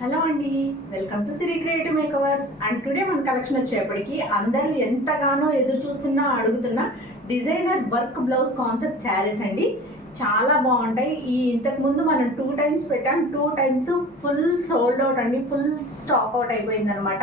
Hello అండి, welcome to Siri creative makeovers. And today మన collection వచ్చేప్పటికి అందరూ ఎంతగానో ఎదురు చూస్తున్నా అడుగుతున్న designer work blouse concept saris అండి. చాలా బాగుంటాయి. ఇంతకుముందు మనం 2 టైమ్స్ పెట్టాం, 2 టైమ్స్ ఫుల్ సోల్డ్ అవుట్ అండి, ఫుల్ స్టాక్ అవుట్ అయిపోయింది అనమాట.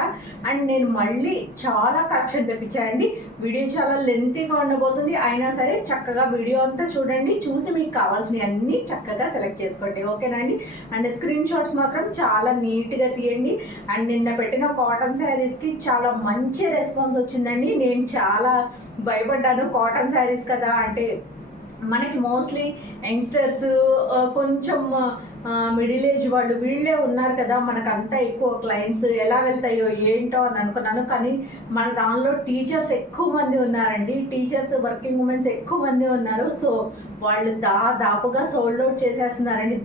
అండ్ నేను మళ్ళీ చాలా కలెక్షన్ తెప్పించానండి. వీడియో చాలా లెంతీగా ఉండబోతుంది, అయినా సరే చక్కగా వీడియో అంతా చూడండి, చూసి మీకు కావాల్సినవి అన్నీ చక్కగా సెలెక్ట్ చేసుకోండి, ఓకేనండి. అండ్ స్క్రీన్ షాట్స్ మాత్రం చాలా నీట్గా తీయండి. అండ్ నిన్న పెట్టిన కాటన్ శారీస్కి చాలా మంచి రెస్పాన్స్ వచ్చిందండి. నేను చాలా భయపడ్డాను, కాటన్ శారీస్ కదా అంటే మనకి మోస్ట్లీ యంగ్స్టర్స్, కొంచెం మిడిల్ ఏజ్ వాళ్ళు వీళ్ళే ఉన్నారు కదా, మనకు అంతా ఎక్కువ క్లయింట్స్ ఎలా వెళ్తాయో ఏంటో అని అనుకున్నాను. కానీ మన దానిలో టీచర్స్ ఎక్కువ మంది ఉన్నారండి, టీచర్స్ వర్కింగ్ ఉమెన్స్ ఎక్కువ మంది ఉన్నారు. సో వాళ్ళు దాదాపుగా సోల్డ్ అవుట్ చేసేస్తున్నారండి,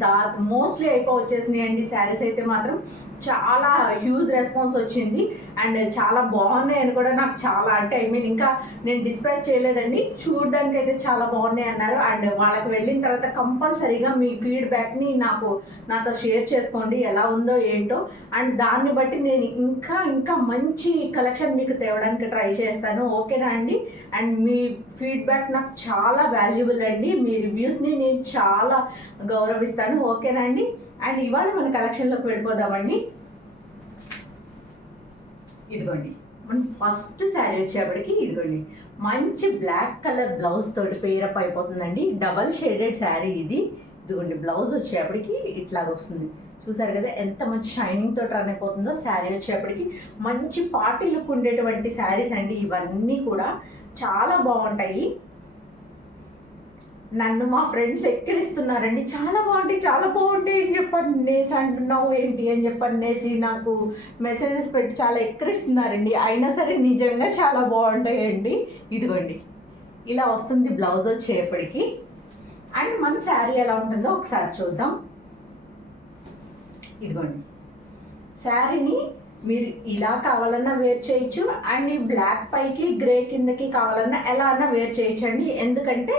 మోస్ట్లీ వచ్చేసినాయి అండి. శారీస్ అయితే మాత్రం చాలా హ్యూజ్ రెస్పాన్స్ వచ్చింది. అండ్ చాలా బాగున్నాయి అని కూడా నాకు చాలా అంటే ఇంకా నేను డిస్పాచ్ చేయలేదండి, చూడడానికి అయితే చాలా బాగున్నాయి అన్నారు. అండ్ వాళ్ళకి వెళ్ళిన తర్వాత కంపల్సరీగా మీ ఫీడ్బ్యాక్ని నాతో షేర్ చేసుకోండి, ఎలా ఉందో ఏంటో. అండ్ దాన్ని బట్టి నేను ఇంకా మంచి కలెక్షన్ మీకు తేవడానికి ట్రై చేస్తాను, ఓకేనా అండి. అండ్ మీ ఫీడ్బ్యాక్ నాకు చాలా వాల్యుబుల్ అండి, మీ రివ్యూస్ని నేను చాలా గౌరవిస్తాను, ఓకేనా అండి. అండ్ ఇవాళ మన కలెక్షన్లోకి వెళ్ళిపోదామండి. ఇదిగోండి మన ఫస్ట్ శారీ వచ్చేప్పటికి ఇదిగోండి మంచి బ్లాక్ కలర్ బ్లౌజ్ తోటి పేరప్ అయిపోతుందండి. డబల్ షేడెడ్ శారీ ఇది. ఇదిగోండి బ్లౌజ్ వచ్చేప్పటికి ఇట్లాగ వస్తుంది, చూసారు కదా ఎంత మంచి షైనింగ్ తోటి రన్ అయిపోతుందో. శారీ వచ్చేప్పటికి మంచి పార్టీ లుక్ ఉండేటువంటి శారీస్ అండి, ఇవన్నీ కూడా చాలా బాగుంటాయి. నన్ను మా ఫ్రెండ్స్ ఎక్కిరిస్తున్నారండి, చాలా బాగుంటాయి అని చెప్పనేసి అంటున్నావు ఏంటి అని చెప్పనేసి నాకు మెసేజెస్ పెట్టి చాలా ఎక్కిరిస్తున్నారండి. అయినా సరే నిజంగా చాలా బాగుంటాయండి. ఇదిగోండి ఇలా వస్తుంది బ్లౌజ్ వచ్చేప్పటికి. అండ్ మన శారీ ఎలా ఉంటుందో ఒకసారి చూద్దాం. ఇదిగోండి శారీని మీరు ఇలా కావాలన్నా వేర్ చేయొచ్చు, అండ్ ఈ బ్లాక్ పైకి గ్రే కిందకి కావాలన్నా ఎలా అన్నా వేర్ చేయొచ్చు అండి. ఎందుకంటే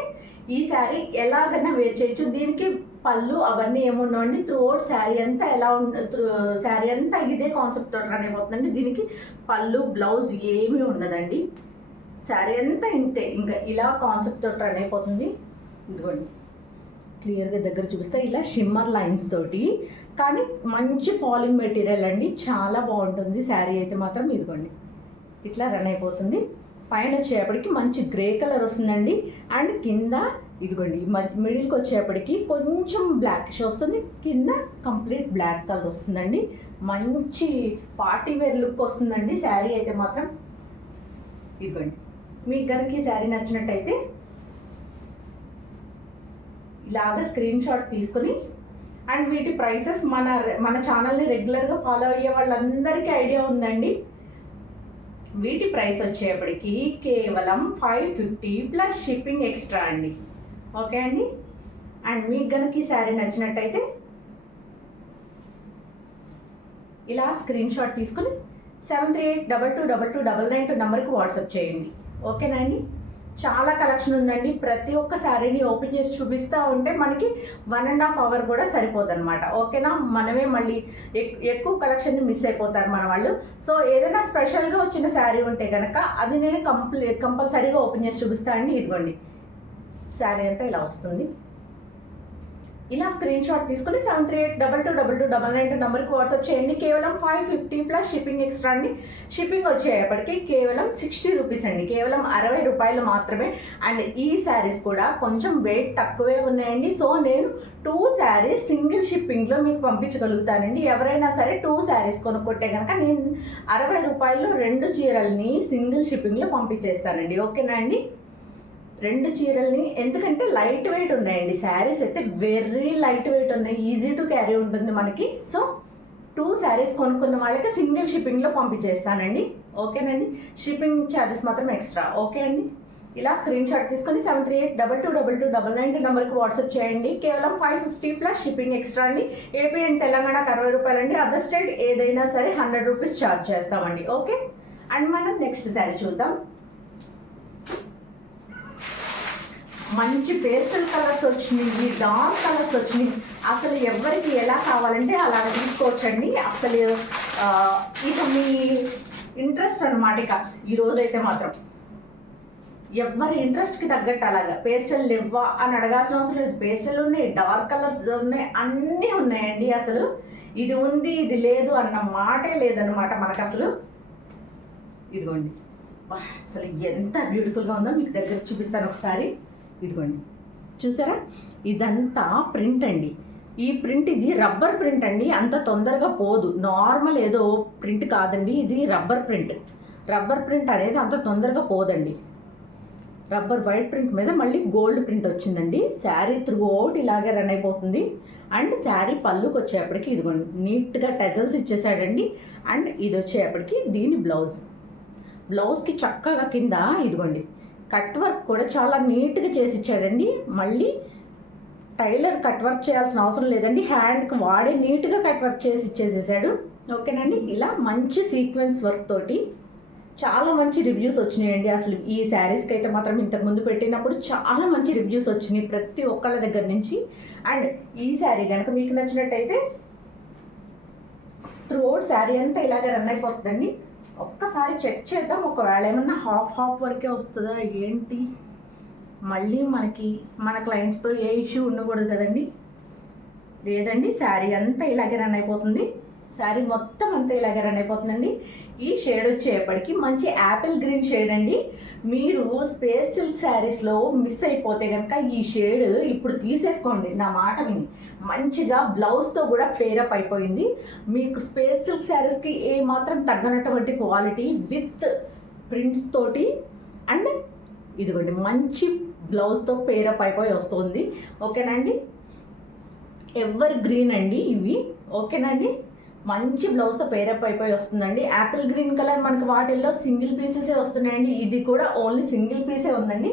ఈ శారీ ఎలాగన్నా వేర్ చేయొచ్చు. దీనికి పళ్ళు అవన్నీ ఏముండవండి, త్రూఅవుట్ శారీ అంతా శారీ అంతా ఇదే కాన్సెప్ట్ తోటి రన్ అయిపోతుందండి. దీనికి పళ్ళు బ్లౌజ్ ఏమీ ఉండదండి, శారీ అంతా ఇంతే, ఇంకా ఇలా కాన్సెప్ట్ తోటి రన్ అయిపోతుంది. ఇదిగోండి క్లియర్గా దగ్గర చూపిస్తే ఇలా షిమ్మర్ లైన్స్ తోటి, కానీ మంచి ఫాలింగ్ మెటీరియల్ అండి, చాలా బాగుంటుంది శారీ అయితే మాత్రం. ఇదిగోండి ఇట్లా రన్ అయిపోతుంది. పైన వచ్చేప్పటికి మంచి గ్రే కలర్ వస్తుందండి. అండ్ కింద ఇదిగోండి మిడిల్కి వచ్చేప్పటికి కొంచెం బ్లాకిష్ వస్తుంది, కింద కంప్లీట్ బ్లాక్ కలర్ వస్తుందండి. మంచి పార్టీ వేర్ లుక్ వస్తుందండి శారీ అయితే మాత్రం. ఇదిగోండి మీకు కనుక ఈ శారీ నచ్చినట్టయితే ఇలాగ స్క్రీన్ షాట్ తీసుకొని, అండ్ వీటి ప్రైసెస్ మన ఛానల్ని రెగ్యులర్గా ఫాలో అయ్యే వాళ్ళందరికీ ఐడియా ఉందండి. వీటి ప్రైస్ వచ్చేప్పటికి కేవలం 550 ప్లస్ షిప్పింగ్ ఎక్స్ట్రా అండి, ఓకే అండి. అండ్ మీకు కనుక ఈ శారీ నచ్చినట్టయితే ఇలా స్క్రీన్ షాట్ తీసుకుని 73822299 నెంబర్కి వాట్సాప్ చేయండి, ఓకేనా అండి. చాలా కలెక్షన్ ఉందండి, ప్రతి ఒక్క శారీని ఓపెన్ చేసి చూపిస్తూ ఉంటే మనకి 1.5 అవర్ కూడా సరిపోదు అనమాట, ఓకేనా. మనమే మళ్ళీ ఎక్కువ కలెక్షన్ని మిస్ అయిపోతారు మన వాళ్ళు. సో ఏదైనా స్పెషల్గా వచ్చిన శారీ ఉంటే కనుక అది నేను కంపల్సరీగా ఓపెన్ చేసి చూపిస్తా అండి. ఇదిగోండి శారీ అంతా ఇలా వస్తుంది. ఇలా స్క్రీన్ షాట్ తీసుకుని 73822299 నెంబర్కి వాట్సాప్ చేయండి. కేవలం 550 ప్లస్ షిప్పింగ్ ఎక్స్ట్రా అండి. షిప్పింగ్ వచ్చేప్పటికి కేవలం 60 రూపీస్ అండి, కేవలం 60 రూపాయలు మాత్రమే. అండ్ ఈ శారీస్ కూడా కొంచెం వెయిట్ తక్కువే ఉన్నాయండి. సో నేను 2 శారీస్ సింగిల్ షిప్పింగ్లో మీకు పంపించగలుగుతానండి. ఎవరైనా సరే 2 శారీస్ కొనుక్కుంటే కనుక నేను 60 రూపాయల్లో 2 చీరల్ని సింగిల్ షిప్పింగ్లో పంపించేస్తానండి, ఓకేనా అండి. 2 చీరల్ని, ఎందుకంటే లైట్ వెయిట్ ఉన్నాయండి శారీస్ అయితే, వెరీ లైట్ వెయిట్ ఉన్నాయి, ఈజీ టు క్యారీ ఉంటుంది మనకి. సో 2 శారీస్ కొనుక్కున్న వాళ్ళకి సింగిల్ షిప్పింగ్లో పంపించేస్తానండి, ఓకేనండి. షిప్పింగ్ ఛార్జెస్ మాత్రం ఎక్స్ట్రా, ఓకే అండి. ఇలా స్క్రీన్ షాట్ తీసుకొని 73822299 నెంబర్కి వాట్సాప్ చేయండి. కేవలం 550 ప్లస్ షిప్పింగ్ ఎక్స్ట్రా అండి. ఏపీ అండ్ తెలంగాణకు 60 రూపాయలు అండి, అదర్ స్టేట్ ఏదైనా సరే 100 రూపీస్ ఛార్జ్ చేస్తామండి, ఓకే. అండ్ మనం నెక్స్ట్ శారీ చూద్దాం. మంచి పేస్టల్ కలర్స్ వచ్చినాయి, డార్క్ కలర్స్ వచ్చినాయి. అసలు ఎవరికి ఎలా కావాలంటే అలా తీసుకోవచ్చండి. అసలు ఇక మీ ఇంట్రెస్ట్ అనమాట. ఇక ఈరోజైతే మాత్రం ఎవరి ఇంట్రెస్ట్కి తగ్గట్టు అలాగా పేస్టల్ ఇవ్వా అని అడగాల్సిన అవసరం లేదు. పేస్టల్ ఉన్నాయి, డార్క్ కలర్స్ ఉన్నాయి, అన్నీ ఉన్నాయండి. అసలు ఇది ఉంది ఇది లేదు అన్న మాటే లేదన్నమాట మనకు అసలు. ఇదిగోండి, అసలు ఎంత బ్యూటిఫుల్గా ఉందో మీకు దగ్గర చూపిస్తాను ఒకసారి. ఇదిగోండి చూసారా, ఇదంతా ప్రింట్ అండి. ఈ ప్రింట్ ఇది రబ్బర్ ప్రింట్ అండి, అంత తొందరగా పోదు. నార్మల్ ఏదో ప్రింట్ కాదండి, ఇది రబ్బర్ ప్రింట్. రబ్బర్ ప్రింట్ అనేది అంత తొందరగా పోదండి. రబ్బర్ వైట్ ప్రింట్ మీద మళ్ళీ గోల్డ్ ప్రింట్ వచ్చిందండి. శారీ త్రూ అవుట్ ఇలాగే రన్ అయిపోతుంది. అండ్ శారీ పళ్ళుకి వచ్చేప్పటికి ఇదిగోండి నీట్గా టజల్స్ ఇచ్చేసాడండి. అండ్ ఇది వచ్చేప్పటికి దీని బ్లౌజ్కి చక్కగా కింద ఇదిగోండి కట్ వర్క్ కూడా చాలా నీట్గా చేసి ఇచ్చాడండి. మళ్ళీ టైలర్ కట్ వర్క్ చేయాల్సిన అవసరం లేదండి, హ్యాండ్కి వాడే నీట్గా కట్ వర్క్ చేసి ఇచ్చేసేసాడు. ఓకేనండి, ఇలా మంచి సీక్వెన్స్ వర్క్ తోటి చాలా మంచి రివ్యూస్ వచ్చినాయండి. అసలు ఈ శారీస్కి అయితే మాత్రం ఇంతకుముందు పెట్టినప్పుడు చాలా మంచి రివ్యూస్ వచ్చినాయి ప్రతి ఒక్కళ్ళ దగ్గర నుంచి. అండ్ ఈ శారీ కనుక మీకు నచ్చినట్టయితే త్రూ అవుట్ శారీ అంతా ఇలాగే రన్ అయిపోతుందండి. ఒక్కసారి చెక్ చేద్దాం, ఒకవేళ ఏమన్నా హాఫ్ వరకే వస్తుందా ఏంటి, మళ్ళీ మన క్లయింట్స్తో ఏ ఇష్యూ ఉండకూడదు కదండి. లేదండి, శారీ అంతా ఇలాగే రన్ అయిపోతుంది. శారీ మొత్తం అంతా ఇలాగే రన్ అయిపోతుందండి. ఈ షేడ్ వచ్చేప్పటికి మంచి యాపిల్ గ్రీన్ షేడ్ అండి. మీరు స్పేస్ సిల్క్ శారీస్లో మిస్ అయిపోతే కనుక ఈ షేడ్ ఇప్పుడు తీసేసుకోండి, నా మాట విని. మంచిగా బ్లౌజ్తో కూడా పేరప్ అయిపోయింది. మీకు స్పేస్ సిల్క్ శారీస్కి ఏమాత్రం తగ్గనటువంటి క్వాలిటీ విత్ ప్రింట్స్ తోటి అండ్ ఇదిగోండి మంచి బ్లౌజ్తో పేరప్ అయిపోయి వస్తుంది. ఓకేనండి, ఎవర్ గ్రీన్ అండి ఇవి. ఓకేనండి, మంచి బ్లౌజ్తో పేరప్ అయిపోయి వస్తుందండి. యాపిల్ గ్రీన్ కలర్ మనకి వాటిల్లో సింగిల్ పీసెసే వస్తున్నాయండి. ఇది కూడా ఓన్లీ సింగిల్ పీసే ఉందండి.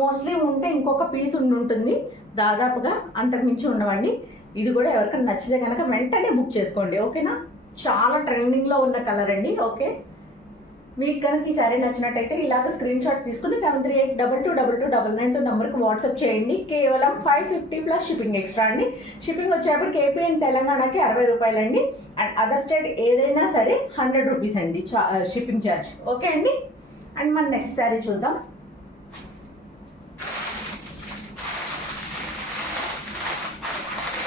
మోస్ట్లీ ఉంటే ఇంకొక పీస్ ఉంటుంది, దాదాపుగా అంతకుమించి ఉండవండి. ఇది కూడా ఎవరికైనా నచ్చితే కనుక వెంటనే బుక్ చేసుకోండి. ఓకేనా, చాలా ట్రెండింగ్లో ఉన్న కలర్ అండి. ఓకే, మీకు కనుక ఈ శారీ నచ్చినట్టయితే ఇలాగ స్క్రీన్ షాట్ తీసుకుని 7382222299 నెంబర్కి వాట్సాప్ చేయండి. కేవలం 550 ప్లస్ షిప్పింగ్ ఎక్స్ట్రా అండి. షిప్పింగ్ వచ్చేప్పటికి ఏపీ అండ్ తెలంగాణకి 60 రూపాయలండి. అండ్ అదర్ స్టేట్ ఏదైనా సరే 100 రూపీస్ అండి షిప్పింగ్ ఛార్జ్. ఓకే అండి, అండ్ మన నెక్స్ట్ శారీ చూద్దాం.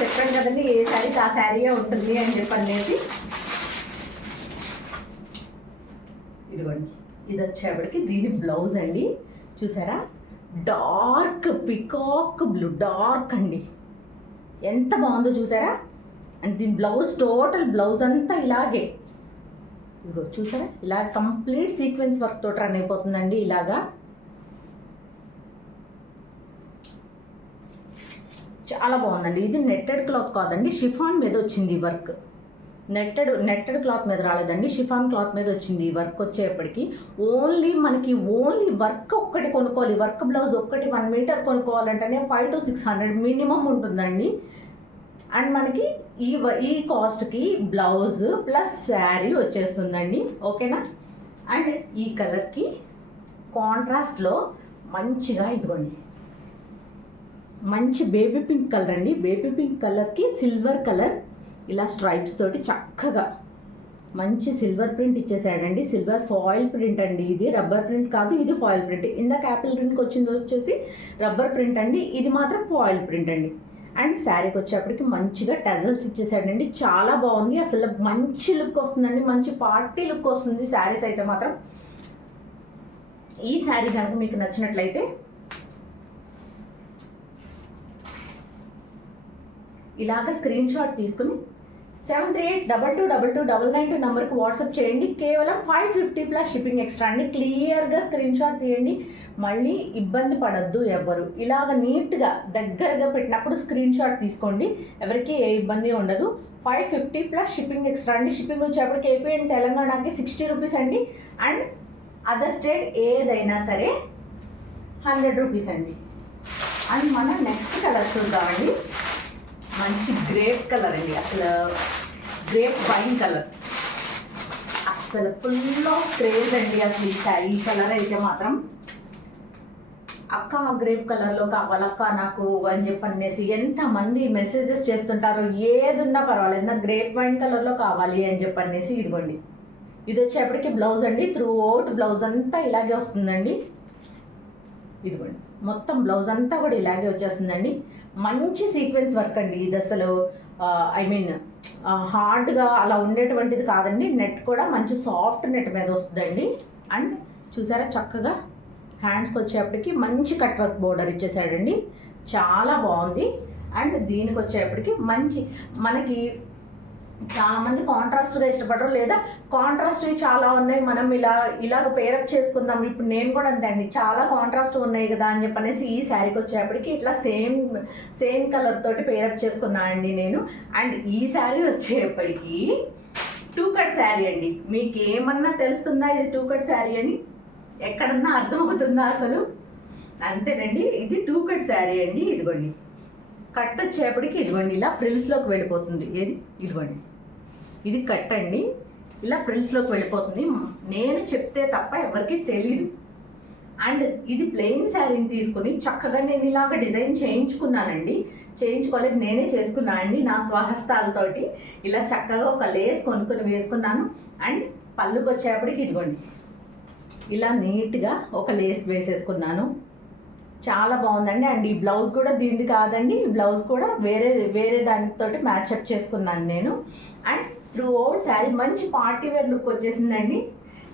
చెప్పండి కదండి, ఏ శారీకి ఆ శారీయే ఉంటుంది అని చెప్పనేది. ఇదిగోండి, ఇది వచ్చేప్పటికి దీని బ్లౌజ్ అండి. చూసారా, డార్క్ పికాక్ బ్లూ, డార్క్ అండి, ఎంత బాగుందో చూసారా. అండ్ దీని బ్లౌజ్ టోటల్ బ్లౌజ్ అంతా ఇలాగే ఇదిగో చూసారా, ఇలా కంప్లీట్ సీక్వెన్స్ వర్క్ తోటి రన్ అయిపోతుందండి. ఇలాగా చాలా బాగుందండి. ఇది నెట్టెడ్ క్లాత్ కాదండి, షిఫాన్ మీద వచ్చింది ఈ వర్క్. నెట్టెడ్ క్లాత్ మీద రాలేదండి, షిఫాన్ క్లాత్ మీద వచ్చింది ఈ వర్క్. వచ్చేప్పటికి ఓన్లీ వర్క్ ఒక్కటి కొనుక్కోవాలి. వర్క్ బ్లౌజ్ ఒక్కటి 1 మీటర్ కొనుక్కోవాలంటేనే 500 to 600 మినిమం ఉంటుందండి. అండ్ మనకి ఈ కాస్ట్కి బ్లౌజ్ ప్లస్ శారీ వచ్చేస్తుందండి. ఓకేనా, అండ్ ఈ కలర్కి కాంట్రాస్ట్లో మంచిగా ఇదిగోండి మంచి బేబీ పింక్ కలర్ అండి. బేబీ పింక్ కలర్కి సిల్వర్ కలర్ ఇలా స్ట్రైప్స్ తోటి చక్కగా మంచి సిల్వర్ ప్రింట్ ఇచ్చేసాడండి. సిల్వర్ ఫాయిల్ ప్రింట్ అండి, ఇది రబ్బర్ ప్రింట్ కాదు, ఇది ఫాయిల్ ప్రింట్. ఇందాక యాపిల్ ప్రింట్కి వచ్చింది వచ్చేసి రబ్బర్ ప్రింట్ అండి, ఇది మాత్రం ఫాయిల్ ప్రింట్ అండి. అండ్ శారీకి వచ్చేప్పటికి మంచిగా టజల్స్ ఇచ్చేసాడండి, చాలా బాగుంది. అసలు మంచి లుక్ వస్తుందండి, మంచి పార్టీ లుక్ వస్తుంది శారీస్ అయితే మాత్రం. ఈ శారీ కనుక మీకు నచ్చినట్లయితే ఇలాగ స్క్రీన్ షాట్ తీసుకుని 73822299 నెంబర్కి వాట్సాప్ చేయండి. కేవలం 550 ప్లస్ షిప్పింగ్ ఎక్స్ట్రా అండి. క్లియర్గా స్క్రీన్ షాట్ తీయండి, మళ్ళీ ఇబ్బంది పడద్దు ఎవ్వరు. ఇలాగ నీట్గా దగ్గరగా పెట్టినప్పుడు స్క్రీన్ షాట్ తీసుకోండి, ఎవరికి ఏ ఇబ్బంది ఉండదు. 550 ప్లస్ షిప్పింగ్ ఎక్స్ట్రా అండి. షిప్పింగ్ వచ్చేప్పటికి ఏపీ అండ్ తెలంగాణకి 60 రూపీస్ అండి. అండ్ అదర్ స్టేట్ ఏదైనా సరే 100 రూపీస్ అండి. అండ్ మన నెక్స్ట్ కలర్ చూద్దామండి. మంచి గ్రేప్ కలర్ అండి, అసలు గ్రేప్ వైన్ కలర్, అసలు ఫుల్ ఆఫ్ క్రేజ్ అండి అసలు ఈ కలర్ అయితే మాత్రం. అక్క గ్రేప్ కలర్లో కావాలక్క నాకు అని చెప్పనేసి ఎంతమంది మెసేజెస్ చేస్తుంటారో, ఏది ఉన్నా పర్వాలేదు నాకు గ్రేప్ వైన్ కలర్లో కావాలి అని చెప్పనేసి. ఇదిగోండి, ఇది వచ్చేప్పటికి బ్లౌజ్ అండి. త్రూ అవుట్ బ్లౌజ్ అంతా ఇలాగే వస్తుందండి. ఇదిగోండి, మొత్తం బ్లౌజ్ అంతా కూడా ఇలాగే వచ్చేస్తుందండి. మంచి సీక్వెన్స్ వర్క్ అండి ఇది. అసలు ఐ మీన్ హార్డ్గా అలా ఉండేటువంటిది కాదండి. నెట్ కూడా మంచి సాఫ్ట్ నెట్ మీద వస్తుందండి. అండ్ చూసారా, చక్కగా హ్యాండ్స్కి వచ్చేప్పటికి మంచి కట్ వర్క్ బోర్డర్ ఇచ్చేసాడండి. చాలా బాగుంది. అండ్ దీనికి వచ్చేప్పటికి మంచి మనకి చాలామంది కాంట్రాస్ట్గా ఇష్టపడరు, లేదా కాంట్రాస్ట్వి చాలా ఉన్నాయి మనం ఇలాగ పేరప్ చేసుకుందాం. ఇప్పుడు నేను కూడా అంతే అండి, చాలా కాంట్రాస్ట్ ఉన్నాయి కదా అని చెప్పనేసి ఈ శారీకి వచ్చేప్పటికి ఇట్లా సేమ్ కలర్ తోటి పేరప్ చేసుకున్నా అండి నేను. అండ్ ఈ శారీ వచ్చేప్పటికి 2 కట్ శారీ అండి. మీకు ఏమన్నా తెలుస్తుందా ఇది 2 కట్ శారీ అని? ఎక్కడన్నా అర్థమవుతుందా అసలు? అంతేనండి, ఇది 2 కట్ శారీ అండి. ఇదిగోండి, కట్ వచ్చేప్పటికి ఇదిగోండి ఇలా ఫ్రిల్స్లోకి వెళ్ళిపోతుంది. ఏది ఇదిగోండి, ఇది కట్ అండి, ఇలా ఫ్రిల్స్లోకి వెళ్ళిపోతుంది. నేను చెప్తే తప్ప ఎవరికి తెలీదు. అండ్ ఇది ప్లెయిన్ శారీని తీసుకుని చక్కగా నేను ఇలాగ డిజైన్ చేయించుకున్నానండి. చేయించుకోలేదు, నేనే చేసుకున్నాను అండి నా స్వహస్తాలతోటి. ఇలా చక్కగా ఒక లేస్ కొనుక్కొని వేసుకున్నాను. అండ్ పళ్ళుకి వచ్చేప్పటికి ఇదిగోండి ఇలా నీట్గా ఒక లేస్ వేసేసుకున్నాను. చాలా బాగుందండి. అండ్ ఈ బ్లౌజ్ కూడా దీనిది కాదండి, ఈ బ్లౌజ్ కూడా వేరే దానితోటి మ్యాచ్అప్ చేసుకున్నాను నేను. అండ్ త్రూ అవుట్ శారీ మంచి పార్టీ వేర్ లుక్ వచ్చేసిందండి.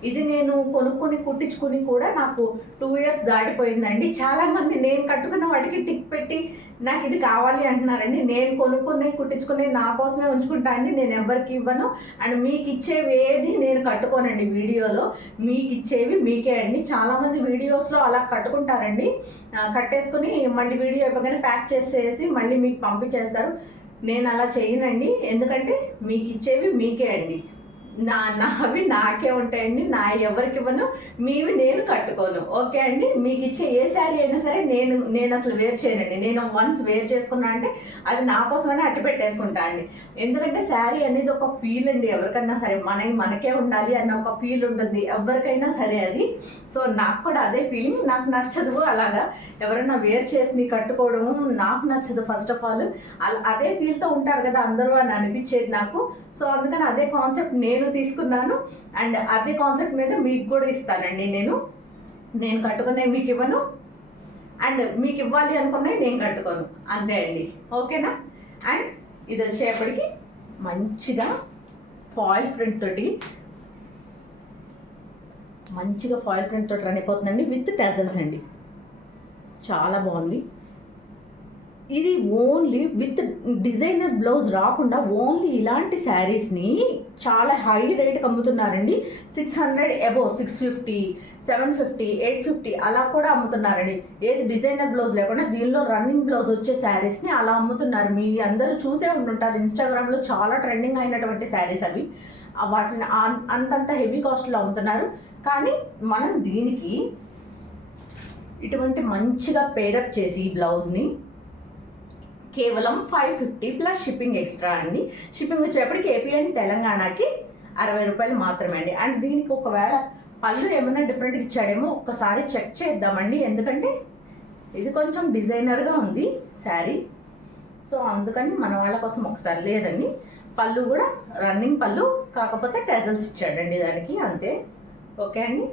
ఇది నేను కొనుక్కొని కుట్టించుకుని కూడా నాకు 2 years దాటిపోయిందండి. చాలామంది నేను కట్టుకున్న వాటికి టిక్ పెట్టి నాకు ఇది కావాలి అంటున్నారండి. నేను కొనుక్కుని కుట్టించుకుని నా కోసమే ఉంచుకుంటా అండి, నేను ఎవరికి ఇవ్వను. అండ్ మీకు ఇచ్చేవి ఏది నేను కట్టుకోనండి వీడియోలో. మీకు ఇచ్చేవి మీకే అండి. చాలామంది వీడియోస్లో అలా కట్టుకుంటారండి, కట్టేసుకుని మళ్ళీ వీడియో అయిపోగానే ప్యాక్ చేసేసి మళ్ళీ మీకు పంపించేస్తారు. నేను అలా చేయనండి, ఎందుకంటే మీకు ఇచ్చేవి మీకే అండి. నావి నాకే ఉంటాయండి, నా ఎవరికి ఇవ్వను, మీవి నేను కట్టుకోను. ఓకే అండి, మీకు ఇచ్చే ఏ శారీ అయినా సరే నేను అసలు వేర్ చేయనండి. నేను వన్స్ వేర్ చేసుకున్నా అంటే అది నా కోసమనే అట్టి పెట్టేసుకుంటా అండి. ఎందుకంటే శారీ అనేది ఒక ఫీల్ అండి. ఎవరికైనా సరే మనకే ఉండాలి అన్న ఒక ఫీల్ ఉంటుంది ఎవరికైనా సరే అది. సో నాకు కూడా అదే ఫీలింగ్. నాకు నచ్చదు అలాగా ఎవరైనా వేర్ చేసి కట్టుకోవడము, నాకు నచ్చదు. ఫస్ట్ ఆఫ్ ఆల్ అదే ఫీల్తో ఉంటారు కదా అందరూ అని అనిపించేది నాకు. సో అందుకని అదే కాన్సెప్ట్ నేను తీసుకున్నాను. అండ్ అదే కాన్సెప్ట్ మీద మీకు కూడా ఇస్తానండి. నేను కట్టుకునే మీకు ఇవ్వను, అండ్ మీకు ఇవ్వాలి అనుకునే నేను కట్టుకోను, అంతే అండి. ఓకేనా? అండ్ ఇది వచ్చేప్పటికి మంచిగా ఫాయిల్ ప్రింట్ తోటి రన్ అయిపోతుందండి విత్ టెజల్స్ అండి. చాలా బాగుంది. ఇది ఓన్లీ విత్ డిజైనర్ బ్లౌజ్ రాకుండా ఓన్లీ ఇలాంటి శారీస్ని చాలా హై రేట్కి అమ్ముతున్నారండి. 600 అబోవ్, 650, 750, 850 అలా కూడా అమ్ముతున్నారండి. ఏది డిజైనర్ బ్లౌజ్ లేకుండా దీనిలో రన్నింగ్ బ్లౌజ్ వచ్చే శారీస్ని అలా అమ్ముతున్నారు. మీ అందరూ చూసే ఉంటుంటారు, ఇన్స్టాగ్రామ్లో చాలా ట్రెండింగ్ అయినటువంటి శారీస్ అవి. వాటిని అంతంత హెవీ కాస్ట్లో అమ్ముతున్నారు. కానీ మనం దీనికి ఇటువంటి మంచిగా పేరప్ చేసి ఈ బ్లౌజ్ని కేవలం 550 ప్లస్ షిప్పింగ్ ఎక్స్ట్రా అండి. షిప్పింగ్ వచ్చేప్పటికి ఏపీ అండ్ తెలంగాణకి 60 రూపాయలు మాత్రమే అండి. అండ్ దీనికి ఒకవేళ పళ్ళు ఏమైనా డిఫరెంట్గా ఇచ్చాడేమో ఒక్కసారి చెక్ చేద్దామండి, ఎందుకంటే ఇది కొంచెం డిజైనర్గా ఉంది శారీ. సో అందుకని మన వాళ్ళ కోసం ఒకసారి లేదండి. పళ్ళు కూడా రన్నింగ్ పళ్ళు, కాకపోతే టెజల్స్ ఇచ్చాడండి దానికి, అంతే. ఓకే అండి.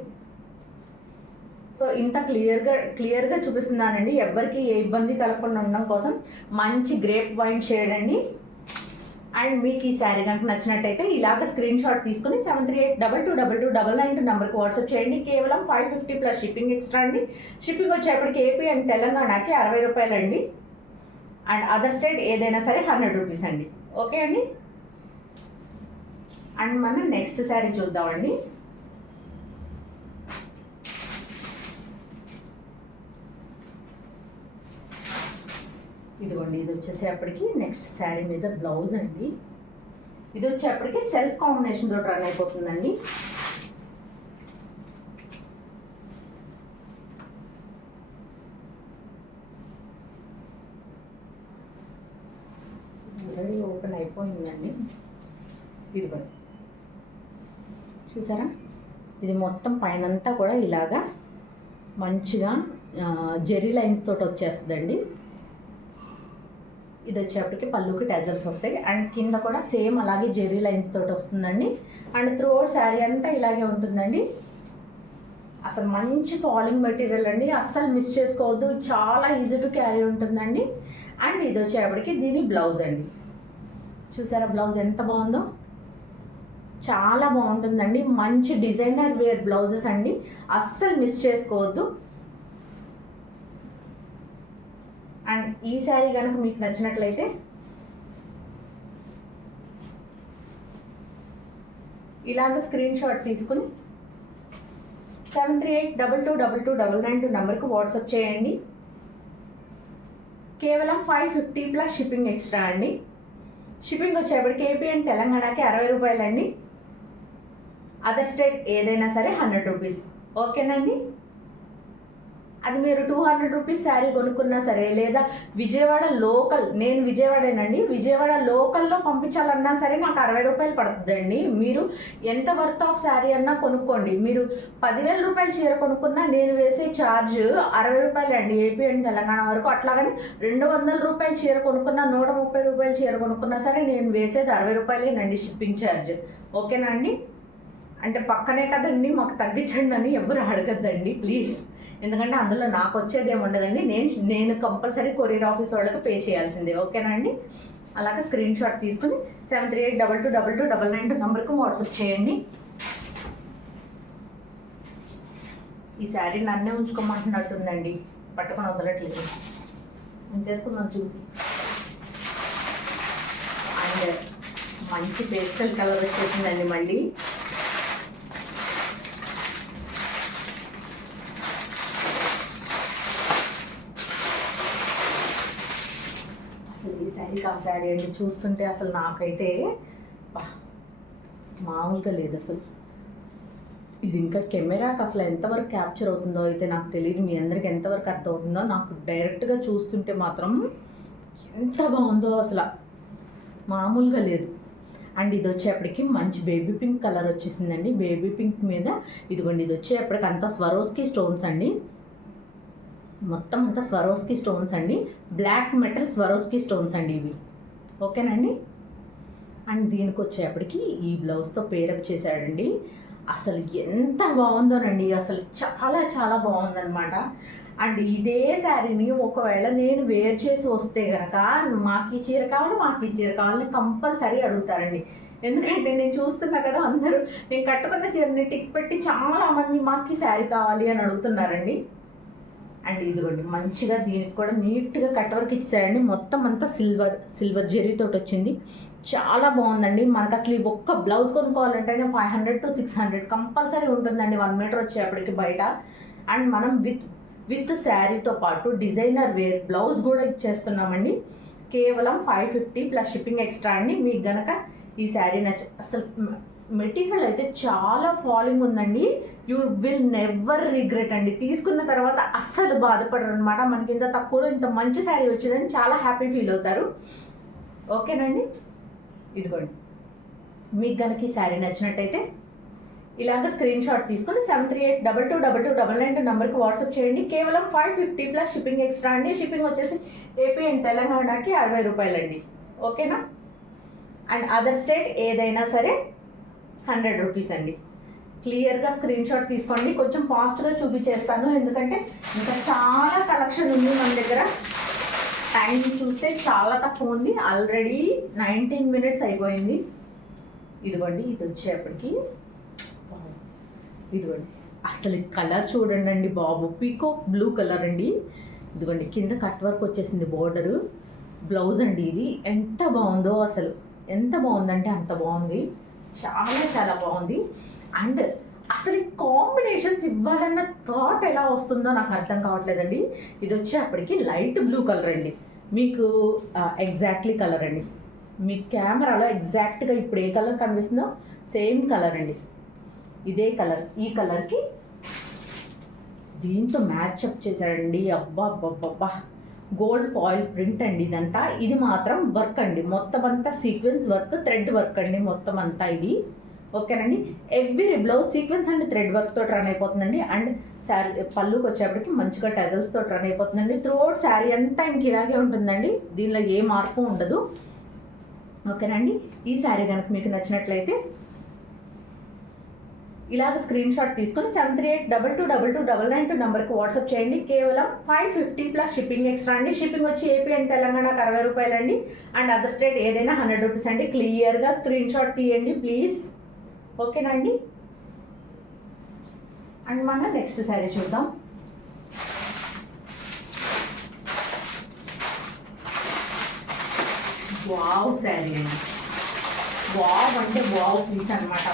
సో ఇంత క్లియర్గా చూపిస్తున్నానండి, ఎవరికి ఏ ఇబ్బంది కలగకుండా ఉండడం కోసం. మంచి గ్రేప్ వైన్ షేడ్ అండి. అండ్ మీకు ఈ శారీ కనుక నచ్చినట్టయితే ఇలాగ స్క్రీన్ షాట్ తీసుకుని 73822299 నెంబర్కి వాట్సాప్ చేయండి. కేవలం 550 ప్లస్ షిప్పింగ్ ఎక్స్ట్రా అండి. షిప్పింగ్ వచ్చేప్పటికి ఏపీ అండ్ తెలంగాణకి 60 రూపాయలు అండి. అండ్ అదర్ స్టేట్ ఏదైనా సరే 100 రూపీస్ అండి. ఓకే అండి. అండ్ మనం నెక్స్ట్ శారీ చూద్దామండి. ఇదిగోండి, ఇది వచ్చేసేపటికి నెక్స్ట్ శారీ మీద బ్లౌజ్ అండి. ఇది వచ్చేప్పటికి సెల్ఫ్ కాంబినేషన్ తోటి రన్ అయిపోతుందండి. ఆల్రెడీ ఓపెన్ అయిపోయిందండి. ఇదిగోండి, చూసారా, ఇది మొత్తం పైనంతా కూడా ఇలాగా మంచిగా జెర్రీ లైన్స్ తోటి వచ్చేస్తుందండి. ఇది వచ్చేప్పటికి పళ్ళుకి టెజల్స్ వస్తాయి అండ్ కింద కూడా సేమ్ అలాగే జెర్రీ లైన్స్ తోటి వస్తుందండి. అండ్ త్రూ అవుట్ శారీ అంతా ఇలాగే ఉంటుందండి. అసలు మంచి ఫాలింగ్ మెటీరియల్ అండి, అస్సలు మిస్ చేసుకోవద్దు, చాలా ఈజీ టు క్యారీ ఉంటుందండి. అండ్ ఇది వచ్చేప్పటికి దీని బ్లౌజ్ అండి. చూసారా బ్లౌజ్ ఎంత బాగుందో, చాలా బాగుంటుందండి. మంచి డిజైనర్ వేర్ బ్లౌజెస్ అండి, అస్సలు మిస్ చేసుకోవద్దు. అండ్ ఈ శారీ కనుక మీకు నచ్చినట్లయితే ఇలాగ స్క్రీన్ షాట్ తీసుకుని 7382222299 నెంబర్కి వాట్సాప్ చేయండి. కేవలం 550 ప్లస్ షిప్పింగ్ ఎక్స్ట్రా అండి. షిప్పింగ్ వచ్చేప్పటికి ఏపీ అండ్ తెలంగాణకి 60 రూపాయలండి. అదర్ స్టేట్ ఏదైనా సరే 100 రూపీస్. ఓకేనండి. అది మీరు 200 రూపీస్ శారీ కొనుక్కున్నా సరే, లేదా విజయవాడ లోకల్, నేను విజయవాడేనండి, విజయవాడ లోకల్లో పంపించాలన్నా సరే నాకు 60 రూపాయలు పడుతుందండి. మీరు ఎంత వర్త్ ఆఫ్ శారీ అన్నా కొనుక్కోండి. మీరు 10,000 రూపాయలు చీర కొనుక్కున్నా నేను వేసే ఛార్జ్ 60 రూపాయలు అండి, ఏపీ అండ్ తెలంగాణ వరకు. అట్లాగని 200 రూపాయలు చీర కొనుక్కున్నా, 130 రూపాయలు చీర కొనుక్కున్నా సరే నేను వేసేది 60 రూపాయలేనండి షిప్పింగ్ ఛార్జ్. ఓకేనా అండి. అంటే పక్కనే కదండి, మాకు తగ్గించండి అని ఎవరు అడగద్దండి ప్లీజ్. ఎందుకంటే అందులో నాకు వచ్చేది ఏమి ఉండదండి, నేను కంపల్సరీ కొరియర్ ఆఫీస్ వాళ్ళకి పే చేయాల్సిందే. ఓకేనా అండి. అలాగే స్క్రీన్ షాట్ తీసుకుని 7382222299 నెంబర్కి వాట్సాప్ చేయండి. ఈ శారీ నన్నే ఉంచుకోమంటున్నట్టుందండి, పట్టుకొని వదలట్లేదు, ఉంచేసుకుందాం చూసి. అండ్ మంచి పేస్టల్ కలర్ వచ్చేసిందండి మళ్ళీ. ఈ శారీకి ఆ శారీ అండి, చూస్తుంటే అసలు నాకైతే మామూలుగా లేదు అసలు. ఇది ఇంకా కెమెరాకి అసలు ఎంతవరకు క్యాప్చర్ అవుతుందో అయితే నాకు తెలియదు, మీ అందరికి ఎంతవరకు అర్థం అవుతుందో. నాకు డైరెక్ట్గా చూస్తుంటే మాత్రం ఎంత బాగుందో అసలు, మామూలుగా లేదు. అండ్ ఇది వచ్చేప్పటికి మంచి బేబీ పింక్ కలర్ వచ్చేసిందండి. బేబీ పింక్ మీద ఇదిగోండి, ఇది వచ్చేప్పటికి అంతా స్వరోస్కి స్టోన్స్ అండి, మొత్తం అంతా స్వరోస్కి స్టోన్స్ అండి, బ్లాక్ మెటల్ స్వరోస్కి స్టోన్స్ అండి ఇవి. ఓకేనండి. అండ్ దీనికి వచ్చేప్పటికి ఈ బ్లౌజ్తో పేరప్ చేశాడండి. అసలు ఎంత బాగుందోనండి, అసలు చాలా చాలా బాగుందనమాట. అండ్ ఇదే శారీని ఒకవేళ నేను వేర్ చేసి వస్తే కనుక మాకు ఈ చీర కావాలి, మాకు ఈ చీర కావాలని కంపల్సరీ అడుగుతారండి. ఎందుకంటే నేను చూస్తున్నా కదా, అందరూ నేను కట్టుకున్న చీరని టిక్ పెట్టి చాలామంది మాకు ఈ శారీ కావాలి అని అడుగుతున్నారండి. అండ్ ఇదిగోండి మంచిగా దీనికి కూడా నీట్గా కట్ వర్క్ ఇచ్చారండి. మొత్తం అంతా సిల్వర్ జెరీతో వచ్చింది, చాలా బాగుందండి. మనకు అసలు ఈ ఒక్క బ్లౌజ్ కొనుక్కోవాలంటేనే 500 to 600 కంపల్సరీ ఉంటుందండి 1 మీటర్ వచ్చేప్పటికి బయట. అండ్ మనం విత్ శారీతో పాటు డిజైనర్ వేర్ బ్లౌజ్ కూడా ఇచ్చేస్తున్నామండి. కేవలం 550 ప్లస్ షిప్పింగ్ ఎక్స్ట్రా అండి. మీకు గనక ఈ శారీ అసలు మెటీరియల్ అయితే చాలా ఫాలింగ్ ఉందండి. యూ విల్ నెవర్ రిగ్రెట్ అండి, తీసుకున్న తర్వాత అస్సలు బాధపడరు అనమాట. మనకి ఇంత తక్కువలో ఇంత మంచి శారీ వచ్చిందని చాలా హ్యాపీ ఫీల్ అవుతారు. ఓకేనండి. ఇదిగోండి, మీకు కనుక ఈ శారీ నచ్చినట్టయితే ఇలాగ స్క్రీన్ షాట్ తీసుకుని 73822299 నెంబర్కి వాట్సాప్ చేయండి. కేవలం 550 ప్లస్ షిప్పింగ్ ఎక్స్ట్రా అండి. షిప్పింగ్ వచ్చేసి ఏపీ అండ్ తెలంగాణకి 60 రూపాయలండి. ఓకేనా. అండ్ అదర్ స్టేట్ ఏదైనా సరే 100 రూపీస్ అండి. క్లియర్గా స్క్రీన్ షాట్ తీసుకోండి. కొంచెం ఫాస్ట్గా చూపించేస్తాను, ఎందుకంటే ఇంకా చాలా కలెక్షన్ ఉంది మన దగ్గర. టైం చూస్తే చాలా తక్కువ ఉంది, ఆల్రెడీ 19 minutes అయిపోయింది. ఇదిగోండి, ఇది వచ్చేప్పటికి ఇదిగోండి అసలు కలర్ చూడండి అండి బాబు, పీకాక్ బ్లూ కలర్ అండి. ఇదిగోండి కింద కట్ వర్క్ వచ్చేసింది బోర్డరు. బ్లౌజ్ అండి ఇది, ఎంత బాగుందో అసలు, ఎంత బాగుందంటే అంత బాగుంది, చాలా చాలా బాగుంది. అండ్ అసలు కాంబినేషన్స్ ఇవ్వాలన్న థాట్ ఎలా వస్తుందో నాకు అర్థం కావట్లేదండి. ఇది వచ్చేప్పటికి లైట్ బ్లూ కలర్ అండి, మీకు ఎగ్జాక్ట్లీ కలర్ అండి. మీ కెమెరాలో ఎగ్జాక్ట్గా ఇప్పుడు ఏ కలర్ కనిపిస్తుందో సేమ్ కలర్ అండి, ఇదే కలర్. ఈ కలర్కి దీంతో మ్యాచ్అప్ చేశాడండి. అబ్బా అబ్బా, గోల్డ్ ఫాయిల్ ప్రింట్ అండి ఇదంతా. ఇది మాత్రం వర్క్ అండి, మొత్తం అంతా సీక్వెన్స్ వర్క్, థ్రెడ్ వర్క్ అండి మొత్తం అంతా ఇది. ఓకేనండి. Every blouse sequence and thread work తోటి రన్ అయిపోతుందండి. అండ్ శారీ పళ్ళుకి వచ్చేప్పటికి మంచిగా టజల్స్ తోటి రన్ అయిపోతుందండి. త్రూఅవుట్ శారీ అంతా ఇంక ఇలాగే ఉంటుందండి, దీనిలో ఏ మార్పు ఉండదు. ఓకేనండి. ఈ శారీ కనుక మీకు నచ్చినట్లయితే ఇలాగ స్క్రీన్ షాట్ తీసుకొని 73822299 నెంబర్కి వాట్సాప్ చేయండి. కేవలం 550 ప్లస్ షిప్పింగ్ ఎక్స్ట్రా అండి. షిప్పింగ్ వచ్చి ఏపీ అండ్ తెలంగాణకు 60 రూపాయలు అండి. అండ్ అదర్ స్టేట్ ఏదైనా 100 రూపీస్ అండి. క్లియర్గా స్క్రీన్ షాట్ తీయండి ప్లీజ్. ఓకేనా అండి. అండ్ మన నెక్స్ట్ శారీ చూద్దాం. వావ్ శారీ అండి. వావ్ అంటే వావ్ పీస్ అనమాట.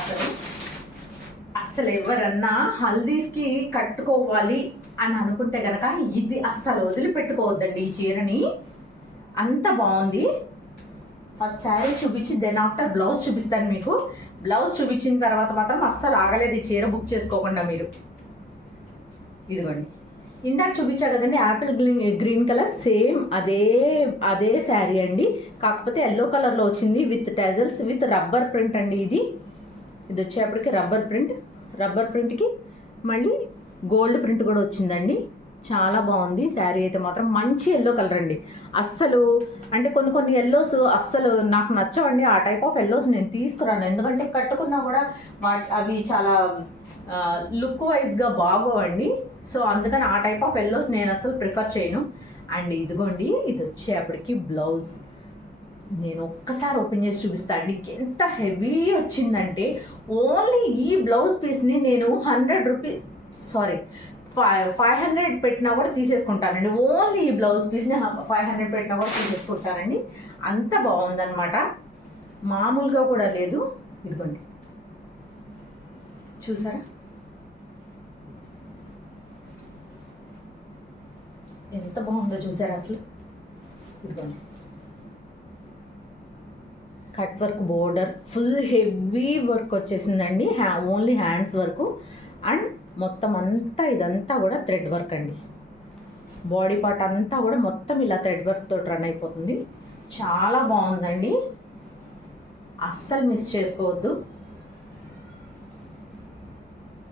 అసలు ఎవరన్నా హల్దీస్కి కట్టుకోవాలి అని అనుకుంటే కనుక ఇది అస్సలు వదిలిపెట్టుకోవద్దండి ఈ చీరని, అంత బాగుంది. ఫస్ట్ శారీ చూపించి దెన్ ఆఫ్టర్ బ్లౌజ్ చూపిస్తాను మీకు. బ్లౌజ్ చూపించిన తర్వాత మాత్రం అస్సలు ఆగలేదు ఈ చీర బుక్ చేసుకోకుండా మీరు. ఇదిగోండి, ఇందాక చూపించా కదండి యాపిల్ గ్రీన్ కలర్, సేమ్ అదే శారీ అండి. కాకపోతే ఎల్లో కలర్లో వచ్చింది విత్ టెజల్స్ విత్ రబ్బర్ ప్రింట్ అండి. ఇది వచ్చేప్పటికి రబ్బర్ ప్రింట్కి మళ్ళీ గోల్డ్ ప్రింట్ కూడా వచ్చిందండి. చాలా బాగుంది శారీ అయితే మాత్రం. మంచి ఎల్లో కలర్ అండి. అస్సలు అంటే కొన్ని ఎల్లోస్ అస్సలు నాకు నచ్చవండి. ఆ టైప్ ఆఫ్ ఎల్లోస్ నేను తీసుకురాను, ఎందుకంటే కట్టుకున్నా కూడా అవి చాలా లుక్ వైజ్గా బాగోవండి. సో అందుకని ఆ టైప్ ఆఫ్ ఎల్లోస్ నేను అస్సలు ప్రిఫర్ చేయను. అండ్ ఇదిగోండి, ఇది వచ్చేప్పటికి బ్లౌజ్ నేను ఒక్కసారి ఓపెన్ చేసి చూపిస్తాను అండి. ఎంత హెవీ వచ్చిందంటే ఓన్లీ ఈ బ్లౌజ్ పీస్ని నేను 500 పెట్టినా కూడా తీసేసుకుంటానండి. ఓన్లీ ఈ బ్లౌజ్ పీస్ని 500 పెట్టినా కూడా తీసేసుకుంటానండి. అంత బాగుందన్నమాట, మామూలుగా కూడా లేదు. ఇదిగోండి చూసారా ఎంత బాగుందో, చూసారా అసలు. ఇదిగోండి cut work border full heavy work వచ్చేసిందండి. ఓన్లీ హ్యాండ్స్ వరకు అండ్ మొత్తం అంతా ఇదంతా కూడా థ్రెడ్ వర్క్ అండి. బాడీ పార్ట్ అంతా కూడా మొత్తం ఇలా థ్రెడ్ వర్క్ తోటి రన్ అయిపోతుంది. చాలా బాగుందండి, అస్సలు మిస్ చేసుకోవద్దు.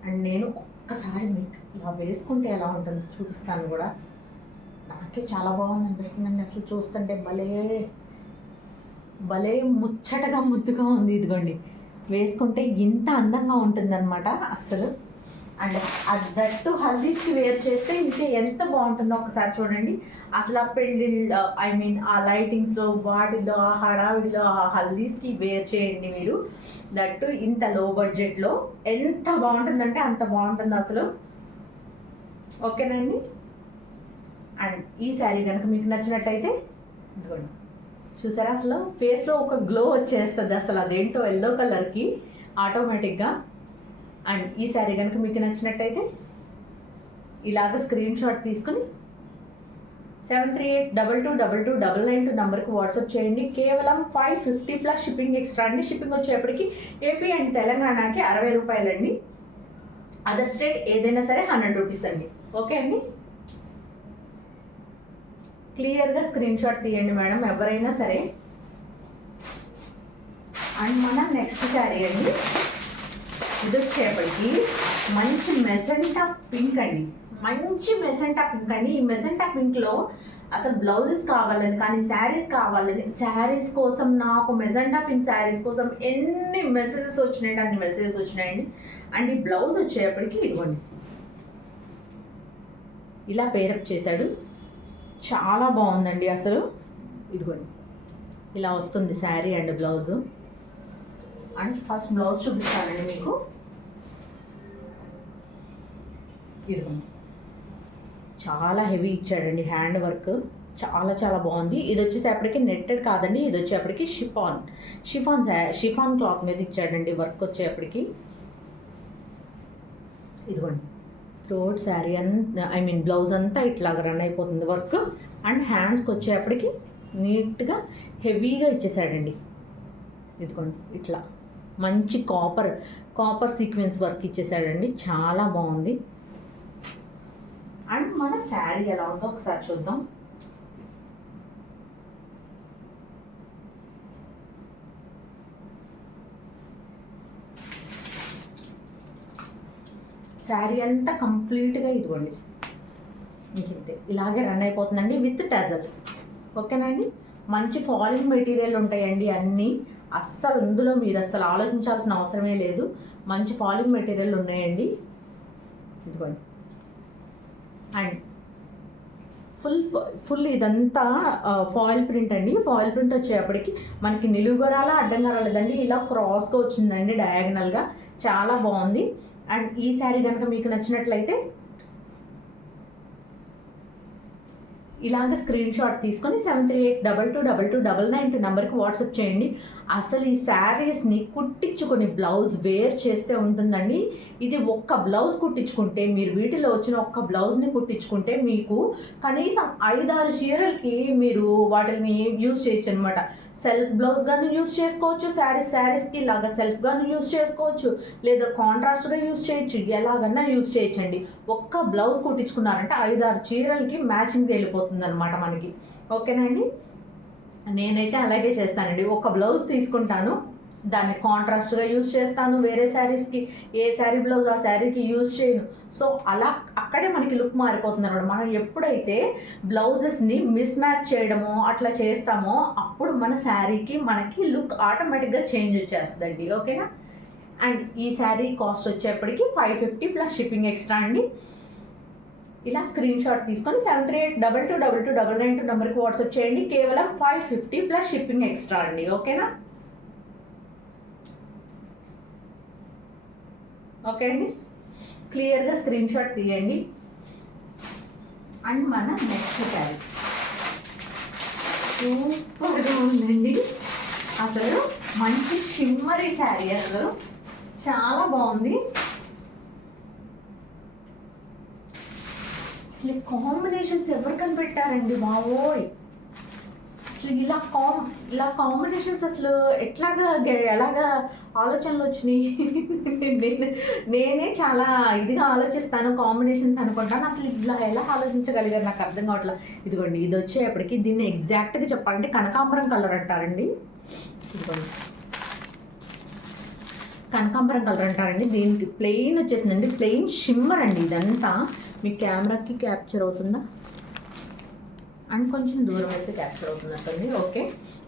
అండ్ నేను ఒక్కసారి మీకు ఇలా వేసుకుంటే ఎలా ఉంటుందో చూపిస్తాను కూడా. నాకే చాలా బాగుంది అనిపిస్తుందండి అసలు చూస్తుంటే. భలే ముచ్చటగా ముద్దుగా ఉంది. ఇదిగోండి వేసుకుంటే ఇంత అందంగా ఉంటుందన్నమాట అస్సలు. అండ్ దట్టు హల్దీస్కి వేర్ చేస్తే ఇంకా ఎంత బాగుంటుందో ఒకసారి చూడండి. అసలు ఆ పెళ్ళిళ్ళు ఆ లైటింగ్స్లో వాటిలో ఆ హడావిడిలో ఆ హల్దీస్కి వేర్ చేయండి మీరు. దట్టు ఇంత లో బడ్జెట్లో ఎంత బాగుంటుందంటే అంత బాగుంటుంది అసలు. ఓకేనండి. అండ్ ఈ శారీ కనుక మీకు నచ్చినట్టయితే ఇదిగోండి చూసారా అసలు ఫేస్లో ఒక గ్లో వచ్చేస్తుంది అసలు, అదేంటో ఎల్లో కలర్కి ఆటోమేటిక్గా. అండ్ ఈ శారీ కనుక మీకు నచ్చినట్టయితే ఇలాగ స్క్రీన్ షాట్ తీసుకుని 73822299 నెంబర్కి వాట్సాప్ చేయండి. కేవలం 550 ప్లస్ షిప్పింగ్ ఎక్స్ట్రా అండి. షిప్పింగ్ వచ్చేప్పటికి ఏపీ అండ్ తెలంగాణకి 60 రూపాయలండి. అదర్ స్టేట్ ఏదైనా సరే 100 రూపీస్ అండి. ఓకే అండి. క్లియర్గా స్క్రీన్ షాట్ తీయండి మేడం ఎవరైనా సరే. అండ్ మన నెక్స్ట్ శారీ అండి, ఇది వచ్చేప్పటికి మంచి మెజెంటా పింక్ అండి. ఈ మెజెంటా పింక్లో అసలు బ్లౌజెస్ కావాలని కానీ శారీస్ కోసం నాకు మెజెంటా పింక్ శారీస్ కోసం ఎన్ని మెసేజెస్ వచ్చినాయండి, అన్ని మెసేజెస్ వచ్చినాయండి. అండ్ ఈ బ్లౌజ్ వచ్చేప్పటికి ఇదిగోండి ఇలా పేరప్ చేశాడు. చాలా బాగుందండి అసలు. ఇదిగోండి ఇలా వస్తుంది sari and blouse. And first blouse చూపిస్తానండి మీకు. ఇదిగోండి చాలా హెవీ ఇచ్చాడండి, హ్యాండ్ వర్క్ చాలా బాగుంది. ఇది వచ్చేసేపటికి నెట్టెడ్ కాదండి, ఇది వచ్చేప్పటికి షిఫాన్ క్లాత్ మీద ఇచ్చాడండి వర్క్ వచ్చేప్పటికి. ఇదిగోండి థ్రోట్ శారీ బ్లౌజ్ అంతా ఇట్లాగ రన్ అయిపోతుంది వర్క్. అండ్ హ్యాండ్స్కి వచ్చేప్పటికి నీట్గా హెవీగా ఇచ్చేసాడండి. ఇదిగోండి ఇట్లా మంచి కాపర్ సీక్వెన్స్ వర్క్ ఇచ్చేసాడండి, చాలా బాగుంది. అండ్ మన శారీ ఎలా ఉందో ఒకసారి చూద్దాం. శారీ అంతా కంప్లీట్గా ఇదిగోండి ఇంతే ఇలాగే రన్ అయిపోతుందండి విత్ టజల్స్. ఓకేనండి, మంచి ఫాలింగ్ మెటీరియల్ ఉంటాయండి అన్నీ. అస్సలు ఇందులో మీరు అస్సలు ఆలోచించాల్సిన అవసరమే లేదు. మంచి ఫాలింగ్ మెటీరియల్ ఉన్నాయండి. ఇదిగోండి అండ్ ఫుల్ ఇదంతా ఫాయిల్ ప్రింట్ అండి. ఫాయిల్ ప్రింట్ వచ్చేప్పటికి మనకి నిలువుగరాల అడ్డంగా రాలేదండి, ఇలా క్రాస్గా వచ్చిందండి డయాగనల్గా. చాలా బాగుంది. అండ్ ఈ శారీ కనుక మీకు నచ్చినట్లయితే ఇలాగ స్క్రీన్ షాట్ తీసుకొని 73822299 నెంబర్కి వాట్సాప్ చేయండి. అసలు ఈ శారీస్ని కుట్టించుకొని బ్లౌజ్ వేర్ చేస్తే ఉంటుందండి. ఇది ఒక్క బ్లౌజ్ కుట్టించుకుంటే, మీరు వీటిలో వచ్చిన ఒక్క బ్లౌజ్ని కుట్టించుకుంటే మీకు కనీసం 5-6 చీరలకి మీరు వాటిని యూజ్ చేయొచ్చు అనమాట. సెల్ఫ్ బ్లౌజ్ గాను యూజ్ చేసుకోవచ్చు, శారీస్కి ఇలాగ సెల్ఫ్ గాను యూజ్ చేసుకోవచ్చు, లేదా కాంట్రాస్ట్గా యూజ్ చేయొచ్చు, ఎలాగన్నా యూజ్ చేయొచ్చండి. ఒక్క బ్లౌజ్ కుట్టించుకున్నారంటే 5-6 చీరలకి మ్యాచింగ్ వెళ్ళిపోతుంది అనమాట మనకి. ఓకేనండి, నేనైతే అలాగే చేస్తానండి. ఒక బ్లౌజ్ తీసుకుంటాను, దాన్ని కాంట్రాస్ట్గా యూజ్ చేస్తాను, వేరే శారీస్కి ఏ శారీ బ్లౌజ్ ఆ శారీకి యూజ్ చేయను. సో అలా అక్కడే మనకి లుక్ మారిపోతుంది అనమాట. మనం ఎప్పుడైతే బ్లౌజెస్ని మిస్ మ్యాచ్ చేయడమో అట్లా చేస్తామో అప్పుడు మన శారీకి మనకి లుక్ ఆటోమేటిక్గా చేంజ్ వచ్చేస్తుందండి. ఓకేనా. అండ్ ఈ శారీ కాస్ట్ వచ్చేప్పటికి 550 ప్లస్ షిప్పింగ్ ఎక్స్ట్రా అండి. ఇలా స్క్రీన్ షాట్ తీసుకొని 73822299 నెంబర్కి వాట్సాప్ చేయండి. కేవలం 550 ప్లస్ షిప్పింగ్ ఎక్స్ట్రా అండి. ఓకేనా. ఓకే అండి, క్లియర్గా స్క్రీన్ షాట్ తీయండి. అండ్ మన నెక్స్ట్ శారీ సూపర్గా ఉందండి. అసలు మంచి షిమ్మరీ శారీ, అసలు చాలా బాగుంది. అసలు కాంబినేషన్స్ ఎవరు కనిపెట్టారండి బాబోయ్. అసలు ఇలా కాంబినేషన్స్ అసలు ఎలాగా ఆలోచనలు వచ్చినాయి. నేనే చాలా ఇదిగా ఆలోచిస్తాను, కాంబినేషన్స్ అనుకుంటాను. అసలు ఎలా ఆలోచించగలిగారు నాకు అర్థం కావట్లేదు. ఇదిగోండి, ఇది వచ్చేప్పటికి దీన్ని ఎగ్జాక్ట్గా చెప్పాలంటే కనకాంబరం కలర్ అంటారండి. ఇదిగోండి, కనకాంబరం కలర్ అంటారండి. దీనికి ప్లెయిన్ వచ్చేసిందండి, ప్లెయిన్ షిమ్మర్ అండి. ఇదంతా మీ కెమెరాకి క్యాప్చర్ అవుతుందా? అండ్ కొంచెం దూరం అయితే క్యాప్చర్ అవుతున్నట్టుంది. ఓకే,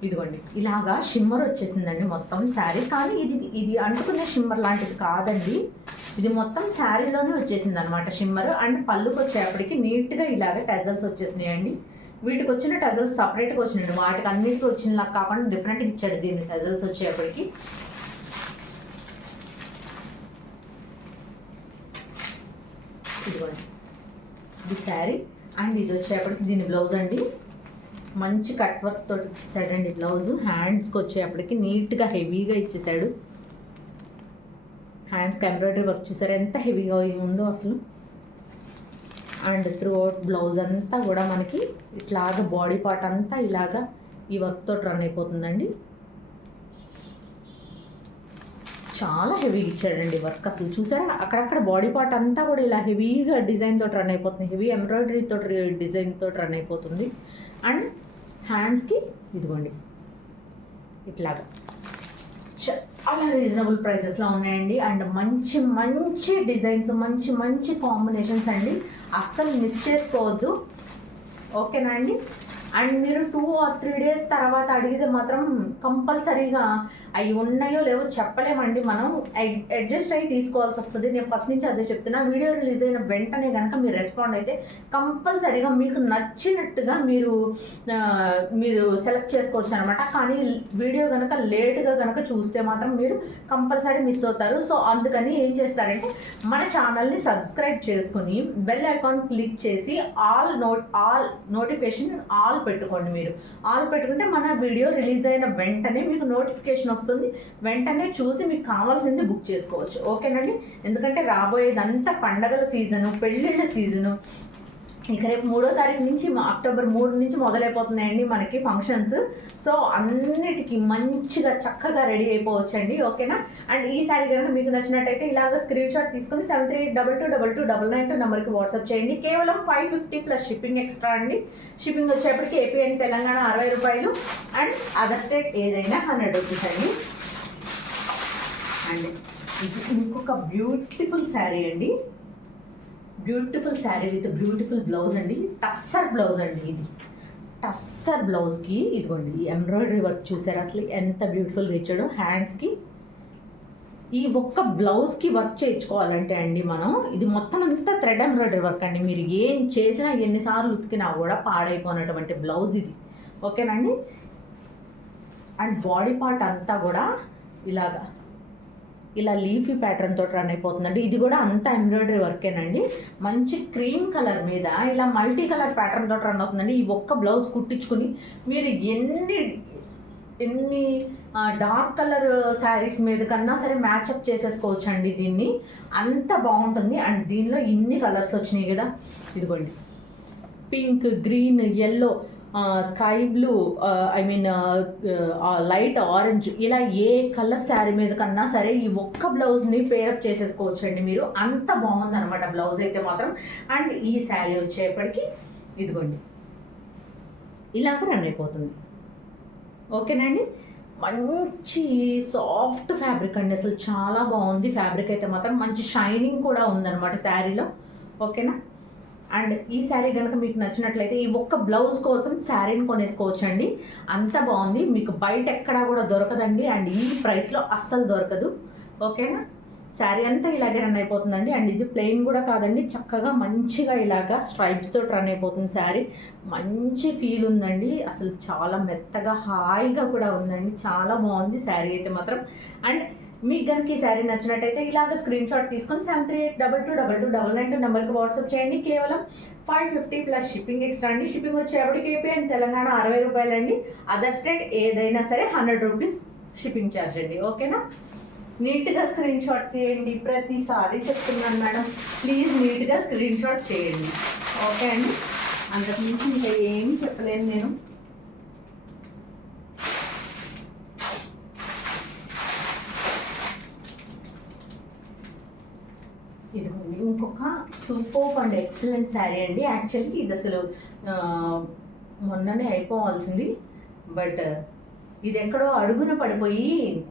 ఇదిగోండి ఇలాగా షిమ్మర్ వచ్చేసిందండి మొత్తం శారీ. కానీ ఇది అంటుకునే షిమ్మర్ లాంటిది కాదండి, ఇది మొత్తం శారీలోనే వచ్చేసింది అనమాట షిమ్మర్. అండ్ పళ్ళుకి వచ్చేప్పటికి నీట్గా ఇలాగ టజల్స్ వచ్చేసినాయండి. వీటికి వచ్చిన టజల్స్ సపరేట్గా వచ్చినాయండి, వాటికి అన్నిటికీ వచ్చినలా కాకుండా డిఫరెంట్గా ఇచ్చాడు దీన్ని టజల్స్ వచ్చేప్పటికి. ఇదిగోండి ఇది శారీ. అండ్ ఇది వచ్చేప్పటికి దీని బ్లౌజ్ అండి. మంచి కట్ వర్క్ తోటి ఇచ్చేసాడండి బ్లౌజ్. హ్యాండ్స్కి వచ్చేప్పటికి నీట్గా హెవీగా ఇచ్చేసాడు. హ్యాండ్స్కి ఎంబ్రాయిడరీ వర్క్ చూసారు ఎంత హెవీగా ఉందో అసలు. అండ్ త్రూ అవుట్ బ్లౌజ్ అంతా కూడా మనకి ఇట్లాగా బాడీ పార్ట్ అంతా ఇలాగా ఈ వర్క్ తోటి రన్ అయిపోతుందండి. చాలా హెవీగా ఇచ్చాడండి వర్క్. అసలు చూసారా, అక్కడక్కడ బాడీ పార్ట్ అంతా కూడా ఇలా హెవీగా డిజైన్ తోటి రన్ అయిపోతుంది, హెవీ ఎంబ్రాయిడరీ తోటి డిజైన్ తోటి రన్ అయిపోతుంది. అండ్ హ్యాండ్స్కి ఇదిగోండి ఇట్లాగా చాలా రీజనబుల్ ప్రైసెస్లో ఉన్నాయండి. అండ్ మంచి మంచి డిజైన్స్, మంచి మంచి కాంబినేషన్స్ అండి, అస్సలు మిస్ చేసుకోవద్దు. ఓకేనా అండి. అండ్ మీరు 2 or 3 days తర్వాత అడిగితే మాత్రం కంపల్సరీగా అవి ఉన్నాయో లేవో చెప్పలేమండి. మనం అడ్జస్ట్ అయ్యి తీసుకోవాల్సి వస్తుంది. నేను ఫస్ట్ నుంచి అదే చెప్తున్నా. వీడియో రిలీజ్ అయిన వెంటనే కనుక మీరు రెస్పాండ్ అయితే కంపల్సరీగా మీకు నచ్చినట్టుగా మీరు సెలెక్ట్ చేసుకోవచ్చు అనమాట. కానీ వీడియో కనుక లేట్గా కనుక చూస్తే మాత్రం మీరు కంపల్సరీ మిస్ అవుతారు. సో అందుకని ఏం చేస్తారంటే మన ఛానల్ని సబ్స్క్రైబ్ చేసుకుని బెల్ ఐకాన్ క్లిక్ చేసి ఆల్ నోటిఫికేషన్ ఆల్ పెట్టుకోండి. మీరు ఆల్ పెట్టుకుంటే మన వీడియో రిలీజ్ అయిన వెంటనే మీకు నోటిఫికేషన్ వస్తుంది. వెంటనే చూసి మీకు కావాల్సింది బుక్ చేసుకోవచ్చు. ఓకేనండి. ఎందుకంటే రాబోయేదంతా పండగల సీజను, పెళ్ళిళ్ళ సీజను. ఇక రేపు 3వ తారీఖు నుంచి అక్టోబర్ 3 నుంచి మొదలైపోతున్నాయండి మనకి ఫంక్షన్స్. సో అన్నిటికీ మంచిగా చక్కగా రెడీ అయిపోవచ్చండి. ఓకేనా. అండ్ ఈ శారీ కనుక మీకు నచ్చినట్టయితే ఇలాగ స్క్రీన్ షాట్ తీసుకొని 73822299 నెంబర్కి వాట్సాప్ చేయండి. కేవలం 550 ప్లస్ షిప్పింగ్ ఎక్స్ట్రా అండి. షిప్పింగ్ వచ్చేప్పటికి ఏపీ అండ్ తెలంగాణ 60 రూపాయలు అండ్ అదర్ స్టేట్ ఏదైనా 100 రూపీస్ అండి. అండ్ ఇది ఇంకొక బ్యూటిఫుల్ శారీ అండి. Beautiful sari with beautiful blouse అండి. టస్సర్ బ్లౌజ్ అండి ఇది. టస్సర్ బ్లౌజ్కి ఇదిగోండి ఈ ఎంబ్రాయిడరీ వర్క్ చూసారు అసలు ఎంత బ్యూటిఫుల్గా ఇచ్చాడో. హ్యాండ్స్కి ఈ ఒక్క బ్లౌజ్కి వర్క్ చేయించుకోవాలంటే అండి మనం ఇది మొత్తం అంతా థ్రెడ్ ఎంబ్రాయిడరీ వర్క్ అండి. మీరు ఏం చేసినా ఎన్నిసార్లు ఉతికినా కూడా పాడైపోయినటువంటి బ్లౌజ్ ఇది. ఓకేనండి. అండ్ బాడీ పార్ట్ అంతా కూడా ఇలా లీఫీ ప్యాటర్న్ తోటి రన్ అయిపోతుందండి. ఇది కూడా అంతా ఎంబ్రాయిడరీ వర్కేనండి. మంచి క్రీమ్ కలర్ మీద ఇలా మల్టీ కలర్ ప్యాటర్న్ తోటి రన్ అవుతుందండి. ఈ ఒక్క బ్లౌజ్ కుట్టించుకుని మీరు ఎన్ని డార్క్ కలర్ శారీస్ మీద కన్నా సరే మ్యాచప్ చేసేసుకోవచ్చు అండి దీన్ని. అంత బాగుంటుంది. అండ్ దీనిలో ఇన్ని కలర్స్ వచ్చినాయి కదా. ఇదిగోండి pink, green, yellow, sky blue, light orange, ఇలా ఏ కలర్ శారీ మీద కన్నా సరే ఈ ఒక్క బ్లౌజ్ని పేరప్ చేసేసుకోవచ్చు అండి మీరు. అంత బాగుంది అనమాట బ్లౌజ్ అయితే మాత్రం. అండ్ ఈ శారీ వచ్చేప్పటికి ఇదిగోండి ఇలాగ రన్ అయిపోతుంది. ఓకేనండి. మంచి సాఫ్ట్ ఫ్యాబ్రిక్ అండి, అసలు చాలా బాగుంది ఫ్యాబ్రిక్ అయితే మాత్రం. మంచి షైనింగ్ కూడా ఉందన్నమాట శారీలో. ఓకేనా. అండ్ ఈ శారీ కనుక మీకు నచ్చినట్లయితే ఈ ఒక్క బ్లౌజ్ కోసం శారీని కొనేసుకోవచ్చు అండి. అంత బాగుంది, మీకు బయట ఎక్కడా కూడా దొరకదండి. అండ్ ఈ ప్రైస్లో అస్సలు దొరకదు. ఓకేనా. శారీ అంతా ఇలాగే రన్ అయిపోతుందండి. అండ్ ఇది ప్లెయిన్ కూడా కాదండి, చక్కగా మంచిగా ఇలాగా స్ట్రైప్స్ తోటి రన్ అయిపోతుంది శారీ. మంచి ఫీల్ ఉందండి, అసలు చాలా మెత్తగా హాయిగా కూడా ఉందండి. చాలా బాగుంది శారీ అయితే మాత్రం. అండ్ మీకు కనుక ఈ శారీ నచ్చినట్టయితే ఇలాగ స్క్రీన్ షాట్ తీసుకొని 7382222299 నెంబర్కి వాట్సాప్ చేయండి. కేవలం 550 ప్లస్ షిప్పింగ్ ఎక్స్ట్రా అండి. షిప్పింగ్ వచ్చేప్పటికి ఏపీ అండ్ తెలంగాణ 60 రూపాయలండి. అదర్ స్టేట్ ఏదైనా సరే 100 రూపీస్ షిప్పింగ్ ఛార్జ్ అండి. ఓకేనా. నీట్గా స్క్రీన్ షాట్ తీయండి, ప్రతిసారి చెప్తున్నాను మేడం, ప్లీజ్ నీట్గా స్క్రీన్ షాట్ చేయండి. ఓకే అండి. అంతకుమించి ఇంకా ఏమీ చెప్పలేను నేను. ఇదిగోండి ఇంకొక సూపర్ అండ్ ఎక్సలెంట్ శారీ అండి. యాక్చువల్లీ ఇది అసలు మొన్ననే అయిపోవాల్సింది, బట్ ఇది ఎక్కడో అడుగున పడిపోయి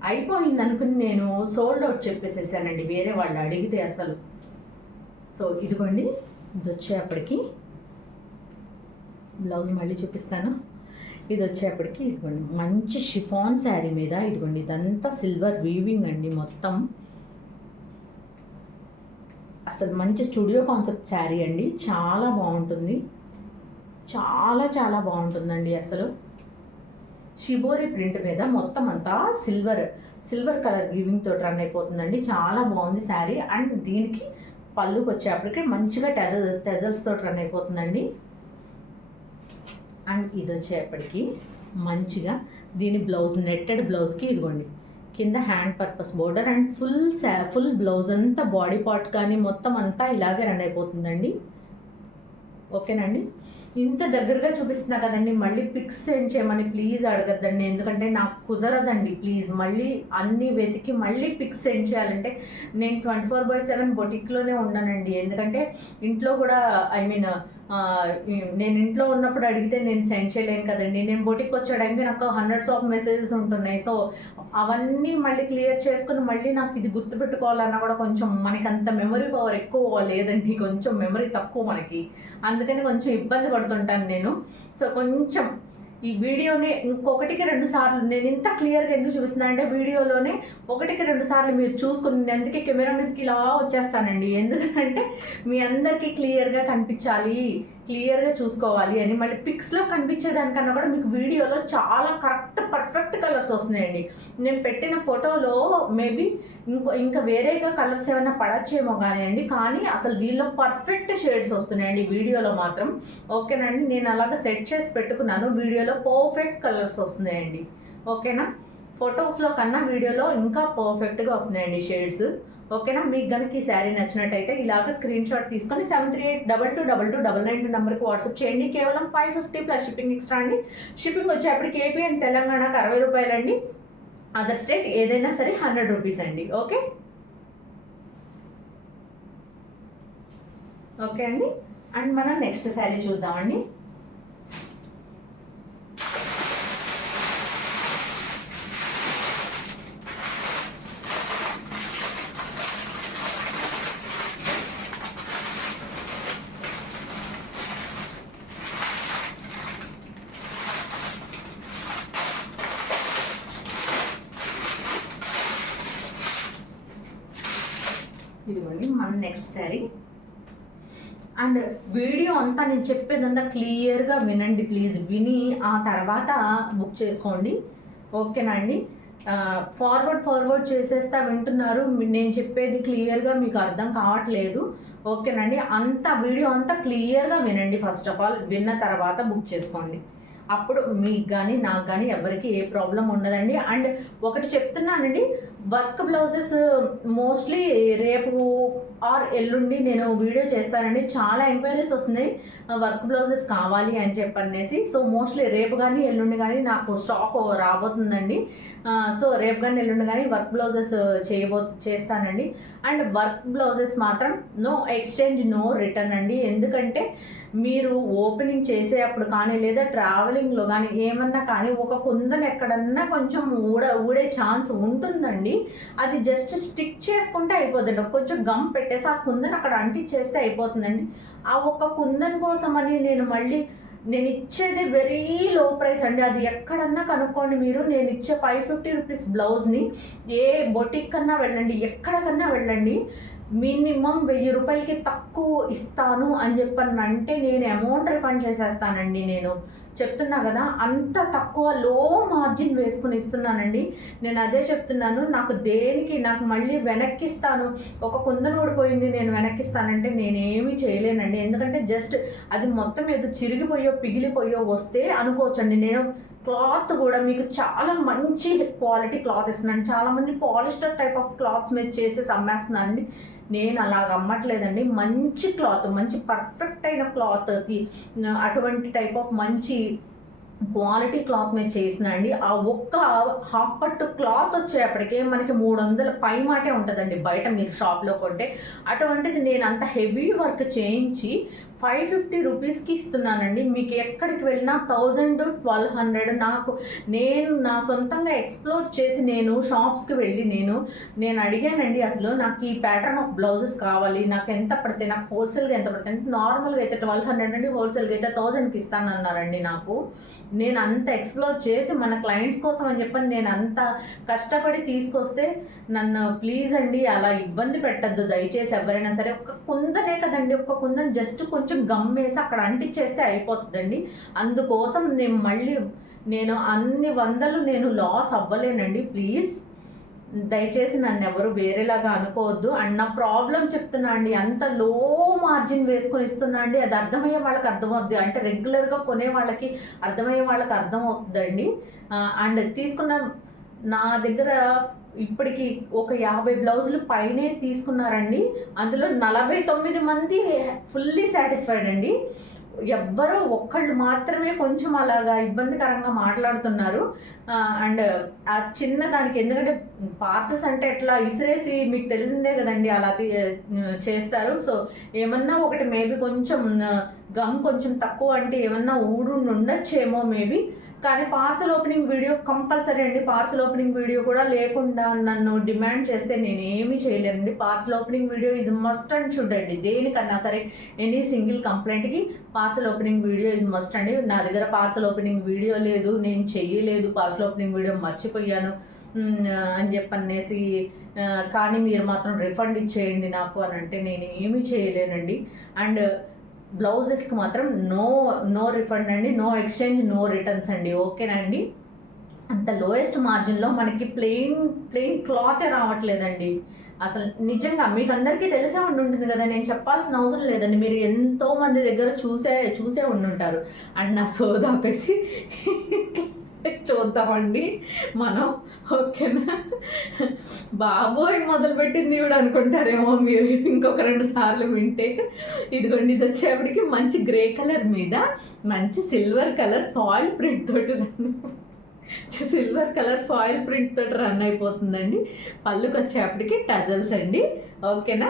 అయిపోయింది అనుకుని నేను సోల్డ్ అవుట్ చెప్పేసేసానండి వేరే వాళ్ళు అడిగితే అసలు. సో ఇదిగోండి ఇది వచ్చేప్పటికి బ్లౌజ్ మళ్ళీ చూపిస్తాను. ఇది వచ్చేప్పటికి ఇదిగోండి మంచి షిఫాన్ శారీ మీద ఇదిగోండి ఇదంతా సిల్వర్ వీవింగ్ అండి మొత్తం. అసలు మంచి స్టూడియో కాన్సెప్ట్ శారీ అండి. చాలా బాగుంటుంది, చాలా చాలా బాగుంటుందండి. అసలు షిబోరి ప్రింట్ మీద మొత్తం అంతా సిల్వర్ కలర్ వీవింగ్ తోటి రన్ అయిపోతుందండి. చాలా బాగుంది శారీ. అండ్ దీనికి పళ్ళుకి వచ్చేప్పటికి మంచిగా టెజల్స్ తోటి రన్ అయిపోతుందండి. అండ్ ఇది వచ్చేప్పటికి మంచిగా దీని బ్లౌజ్ నెట్టెడ్ బ్లౌజ్కి ఇదిగోండి కింద hand purpose border and full blouse అంతా బాడీ పార్ట్ కానీ మొత్తం అంతా ఇలాగే రన్ అయిపోతుందండి. ఓకేనండి. ఇంత దగ్గరగా చూపిస్తున్నా కదండి, మళ్ళీ పిక్స్ సెండ్ చేయమని ప్లీజ్ అడగద్దండి, ఎందుకంటే నాకు కుదరదండి. ప్లీజ్ మళ్ళీ అన్నీ వెతికి మళ్ళీ పిక్స్ సెండ్ చేయాలంటే నేను 24/7 బొటిక్లోనే ఉన్నానండి. ఎందుకంటే ఇంట్లో కూడా నేను ఇంట్లో ఉన్నప్పుడు అడిగితే నేను సెండ్ చేయలేను కదండి. నేను బొటిక్ వచ్చేయడానికి నాకు హండ్రెడ్స్ ఆఫ్ మెసేజెస్ ఉంటున్నాయి. సో అవన్నీ మళ్ళీ క్లియర్ చేసుకుని మళ్ళీ నాకు ఇది గుర్తుపెట్టుకోవాలన్నా కూడా కొంచెం మనకి అంత మెమరీ పవర్ ఎక్కువ లేదండి, కొంచెం మెమరీ తక్కువ మనకి. అందుకని కొంచెం ఇబ్బంది పడుతుంటాను నేను. సో కొంచెం ఈ వీడియోని ఇంకొకటికి 2 సార్లు నేను ఇంత క్లియర్గా ఎందుకు చూపిస్తున్నాను అంటే వీడియోలోనే 1కి 2 సార్లు మీరు చూసుకుని నేను అందుకే కెమెరా మీదకి ఇలా వచ్చేస్తానండి. ఎందుకంటే మీ అందరికీ క్లియర్గా కనిపించాలి, క్లియర్గా చూసుకోవాలి అని. మళ్ళీ పిక్స్లో కనిపించేదానికన్నా కూడా మీకు వీడియోలో చాలా పర్ఫెక్ట్ కలర్స్ వస్తున్నాయండి. నేను పెట్టిన ఫోటోలో మేబీ ఇంకా వేరేగా కలర్స్ ఏమైనా పడచ్చేమో కానివ్వండి, కానీ అసలు దీనిలో పర్ఫెక్ట్ షేడ్స్ వస్తున్నాయండి వీడియోలో మాత్రం. ఓకేనండి. నేను అలాగ సెట్ చేసి పెట్టుకున్నాను, వీడియోలో పర్ఫెక్ట్ కలర్స్ వస్తున్నాయండి. ఓకేనా. ఫొటోస్లో కన్నా వీడియోలో ఇంకా పర్ఫెక్ట్గా వస్తున్నాయండి షేడ్స్. ఓకేనా. మీకు కనుక ఈ శారీ నచ్చినట్టయితే ఇలాగ స్క్రీన్ షాట్ తీసుకొని 7382222299 నెంబర్కి వాట్సాప్ చేయండి. కేవలం 550 ప్లస్ షిప్పింగ్ ఎక్స్ట్రా అండి. షిప్పింగ్ వచ్చేప్పటికి ఏపీ అండ్ తెలంగాణకు 60 రూపాయలండి. అదర్ స్టేట్ ఏదైనా సరే 100 రూపీస్ అండి. ఓకే ఓకే అండి. అండ్ మనం నెక్స్ట్ శారీ చూద్దామండి. ఇదిగోండి మన నెక్స్ట్ శారీ. అండ్ వీడియో అంతా నేను చెప్పేదంతా క్లియర్గా వినండి ప్లీజ్. విని ఆ తర్వాత బుక్ చేసుకోండి, ఓకేనా అండి. ఫార్వర్డ్ చేసేస్తా వింటున్నారు, నేను చెప్పేది క్లియర్గా మీకు అర్థం కావట్లేదు, ఓకేనండి. వీడియో అంతా క్లియర్గా వినండి ఫస్ట్ ఆఫ్ ఆల్. విన్న తర్వాత బుక్ చేసుకోండి, అప్పుడు మీకు కానీ నాకు కానీ ఎవరికి ఏ ప్రాబ్లం ఉండదండి. అండ్ ఒకటి చెప్తున్నానండి, వర్క్ బ్లౌజెస్ మోస్ట్లీ రేపు ఆర్ ఎల్లుండి నేను వీడియో చేస్తానండి. చాలా ఎంక్వైరీస్ వస్తున్నాయి వర్క్ బ్లౌజెస్ కావాలి అని చెప్పనేసి. సో మోస్ట్లీ రేపు కానీ ఎల్లుండి కానీ నాకు స్టాక్ రాబోతుందండి. సో రేపు కానీ ఎల్లుండి కానీ వర్క్ బ్లౌజెస్ చేస్తానండి. అండ్ వర్క్ బ్లౌజెస్ మాత్రం నో ఎక్స్చేంజ్ నో రిటర్న్ అండి. ఎందుకంటే మీరు ఓపెనింగ్ చేసేటప్పుడు కానీ లేదా ట్రావెలింగ్లో కానీ ఏమన్నా కానీ ఒక కుందన్ ఎక్కడన్నా కొంచెం ఊడే ఛాన్స్ ఉంటుందండి. అది జస్ట్ స్టిక్ చేసుకుంటే అయిపోతుందండి. కొంచెం గమ్ పెట్టేసి ఆ కుందన్ అక్కడ అంటించేస్తే అయిపోతుందండి. ఆ ఒక్క కుందన్ కోసం అని నేను ఇచ్చేది వెరీ లో ప్రైస్ అండి. అది ఎక్కడన్నా కనుక్కోండి మీరు. నేను ఇచ్చే 550 రూపీస్ బ్లౌజ్ని ఏ బొటిక్ కన్నా వెళ్ళండి, ఎక్కడికన్నా వెళ్ళండి, మినిమం 1000 రూపాయలకి తక్కువ ఇస్తాను అని చెప్పనంటే నేను అమౌంట్ రిఫండ్ చేసేస్తానండి. నేను చెప్తున్నా కదా, అంత తక్కువ లో మార్జిన్ వేసుకుని ఇస్తున్నానండి. నేను అదే చెప్తున్నాను. నాకు మళ్ళీ వెనక్కిస్తాను, ఒక కుందన ఊడిపోయింది నేను వెనక్కిస్తానంటే నేనేమీ చేయలేనండి. ఎందుకంటే జస్ట్ అది మొత్తం ఏదో చిరిగిపోయో పిగిలిపోయో వస్తే అనుకోవచ్చండి. నేను క్లాత్ కూడా మీకు చాలా మంచి క్వాలిటీ క్లాత్ ఇస్తున్నాను. చాలామంది పాలిస్టర్ టైప్ ఆఫ్ క్లాత్స్ మీద చేసేసి అమ్మేస్తున్నానండి. నేను అలాగ అమ్మట్లేదండి. మంచి క్లాత్, మంచి పర్ఫెక్ట్ అయిన క్లాత్కి అటువంటి టైప్ ఆఫ్ మంచి క్వాలిటీ క్లాత్ మీద చేసిన అండి. ఆ ఒక్క హాఫ్ పట్టు క్లాత్ వచ్చేప్పటికే మనకి 300 పై మాటే ఉంటుందండి బయట మీరు షాప్లో కొంటే. అటువంటిది నేను అంత హెవీ వర్క్ చేయించి 550 రూపీస్కి ఇస్తున్నానండి. మీకు ఎక్కడికి వెళ్ళినా 1000-1200. నేను నా సొంతంగా ఎక్స్ప్లోర్ చేసి నేను షాప్స్కి వెళ్ళి నేను అడిగానండి, అసలు నాకు ఈ ప్యాటర్న్ ఆఫ్ బ్లౌజెస్ కావాలి, నాకు ఎంత పడతాయి, నాకు హోల్సేల్గా ఎంత పడతాయి అంటే నార్మల్గా అయితే 1200 అండి, హోల్సేల్గా అయితే 1000కి ఇస్తానన్నారండి. నేను అంత ఎక్స్ప్లోర్ చేసి మన క్లయింట్స్ కోసం అని చెప్పని నేను అంత కష్టపడి తీసుకొస్తే నన్ను ప్లీజ్ అండి అలా ఇబ్బంది పెట్టద్దు దయచేసి ఎవరైనా సరే. ఒక్క కుందనే కదండి, ఒక్క కుందని జస్ట్ కొంచెం గమ్మేసి అక్కడ అంటించేస్తే అయిపోతుందండి. అందుకోసం నేను అన్ని వందలు లాస్ అవ్వలేనండి. ప్లీజ్ దయచేసి నన్ను ఎవరు వేరేలాగా అనుకోవద్దు. అండ్ నా ప్రాబ్లం చెప్తున్నా అండి, అంత లో మార్జిన్ వేసుకొని ఇస్తున్నా అండి. అది అర్థమయ్యే వాళ్ళకి అర్థమవుద్ది, అంటే రెగ్యులర్గా కొనే వాళ్ళకి అర్థమయ్యే వాళ్ళకి అర్థమవుతుందండి. అండ్ తీసుకున్న నా దగ్గర ఇప్పటికి ఒక 50 బ్లౌజులు పైనే తీసుకున్నారండి. అందులో 49 మంది ఫుల్లీ సాటిస్ఫైడ్ అండి. ఎవ్వరో ఒక్కళ్ళు మాత్రమే కొంచెం అలాగా ఇబ్బందికరంగా మాట్లాడుతున్నారు. అండ్ ఆ చిన్న దానికి, ఎందుకంటే పార్సల్స్ అంటే ఎట్లా ఇసిరేసి మీకు తెలిసిందే కదండి, అలా చేస్తారు. సో ఏమన్నా ఒకటి మేబీ కొంచెం గమ్ కొంచెం తక్కువ అంటే ఏమన్నా ఉండొచ్చేమో మేబీ. కానీ పార్సల్ ఓపెనింగ్ వీడియో కంపల్సరీ అండి. పార్సల్ ఓపెనింగ్ వీడియో కూడా లేకుండా నన్ను డిమాండ్ చేస్తే నేనేమీ చేయలేనండి. Parcel opening video is must and should అండి. దేనికన్నా సరే ఎనీ సింగిల్ కంప్లైంట్కి parcel opening video is must అండి. నా దగ్గర పార్సల్ ఓపెనింగ్ వీడియో లేదు, నేను చెయ్యలేదు, పార్సల్ ఓపెనింగ్ వీడియో మర్చిపోయాను అని చెప్పనేసి కానీ మీరు మాత్రం రిఫండ్ ఇచ్చేయండి నాకు అని అంటే నేను ఏమీ చేయలేనండి. అండ్ బ్లౌజెస్కి మాత్రం నో రిఫండ్ అండి, నో ఎక్స్చేంజ్, నో రిటర్న్స్ అండి, ఓకేనా అండి. అంత లోయెస్ట్ మార్జిన్లో మనకి ప్లెయిన్ క్లాతే రావట్లేదండి. అసలు నిజంగా మీకు అందరికీ తెలిసే ఉంటుంది కదా, నేను చెప్పాల్సిన అవసరం లేదండి. మీరు ఎంతోమంది దగ్గర చూసే ఉండుంటారు. అండ్ నా సోదాపేసి చూద్దామండి మనం, ఓకేనా. బాబోయ్ మొదలుపెట్టింది కూడా అనుకుంటారేమో మీరు ఇంకొక 2 సార్లు వింటే. ఇదిగోండి, ఇది వచ్చేప్పటికి మంచి గ్రే కలర్ మీద మంచి సిల్వర్ కలర్ ఫాయిల్ ప్రింట్ తోటి రన్ అయిపోతుందండి. పళ్ళుకి వచ్చేప్పటికి టజల్స్ అండి, ఓకేనా.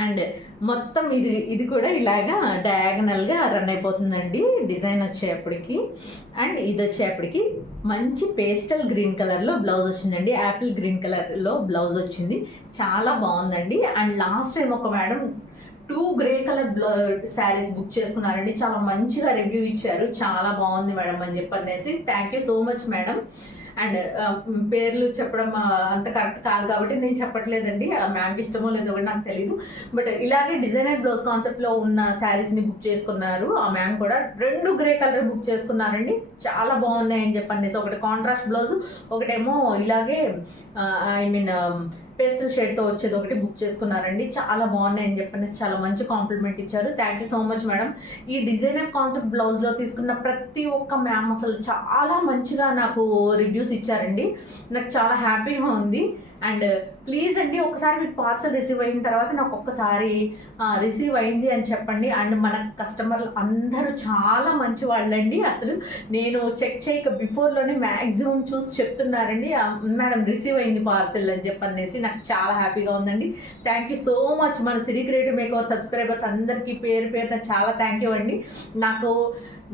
అండ్ మొత్తం ఇది కూడా ఇలాగా డయాగనల్గా రన్ అయిపోతుందండి డిజైన్ వచ్చేప్పటికి. అండ్ ఇది వచ్చేప్పటికి మంచి పేస్టల్ గ్రీన్ కలర్లో బ్లౌజ్ వచ్చిందండి, యాపిల్ గ్రీన్ కలర్లో బ్లౌజ్ వచ్చింది, చాలా బాగుందండి. అండ్ లాస్ట్ టైం ఒక madam 2 grey colour saris book చేసుకున్నారండి. చాలా మంచిగా రివ్యూ ఇచ్చారు, చాలా బాగుంది మేడం అని చెప్పనేసి. Thank you so much madam. And పేర్లు చెప్పడం అంత కరెక్ట్ కాదు కాబట్టి నేను చెప్పట్లేదండి. మ్యామ్కి ఇష్టమో లేదో కూడా నాకు తెలియదు. బట్ ఇలాగే డిజైనర్ బ్లౌజ్ కాన్సెప్ట్లో ఉన్న శారీస్ని బుక్ చేసుకున్నారు. ఆ మ్యామ్ కూడా 2 గ్రే కలర్ బుక్ చేసుకున్నారండి. చాలా బాగున్నాయని చెప్పండి. ఒకటి కాంట్రాస్ట్ బ్లౌజ్, ఒకటేమో ఇలాగే ఐ మీన్ పేస్టల్ షేడ్తో వచ్చేది ఒకటి బుక్ చేసుకున్నారండి. చాలా బాగున్నాయని చెప్పండి. చాలా మంచి కాంప్లిమెంట్ ఇచ్చారు. Thank you so much madam. ఈ డిజైనర్ కాన్సెప్ట్ బ్లౌజ్లో తీసుకున్న ప్రతి ఒక్క మ్యామ్ అసలు చాలా మంచిగా నాకు రివ్యూస్ ఇచ్చారండి. నాకు చాలా హ్యాపీగా ఉంది. అండ్ ప్లీజ్ అండి ఒకసారి మీకు పార్సల్ రిసీవ్ అయిన తర్వాత నాకు ఒక్కసారి రిసీవ్ అయింది అని చెప్పండి. అండ్ మన కస్టమర్లు అందరూ చాలా మంచి వాళ్ళండి. అసలు నేను చెక్ చేయక బిఫోర్లోనే మ్యాక్సిమం చూసి చెప్తున్నారండి, మేడం రిసీవ్ అయింది పార్సల్ అని చెప్పనేసి. నాకు చాలా హ్యాపీగా ఉందండి. థ్యాంక్ యూ సో మచ్ మన సిరి క్రియేటివ్ మేకవర్ సబ్స్క్రైబర్స్ అందరికీ పేరున చాలా థ్యాంక్ యూ అండి. నాకు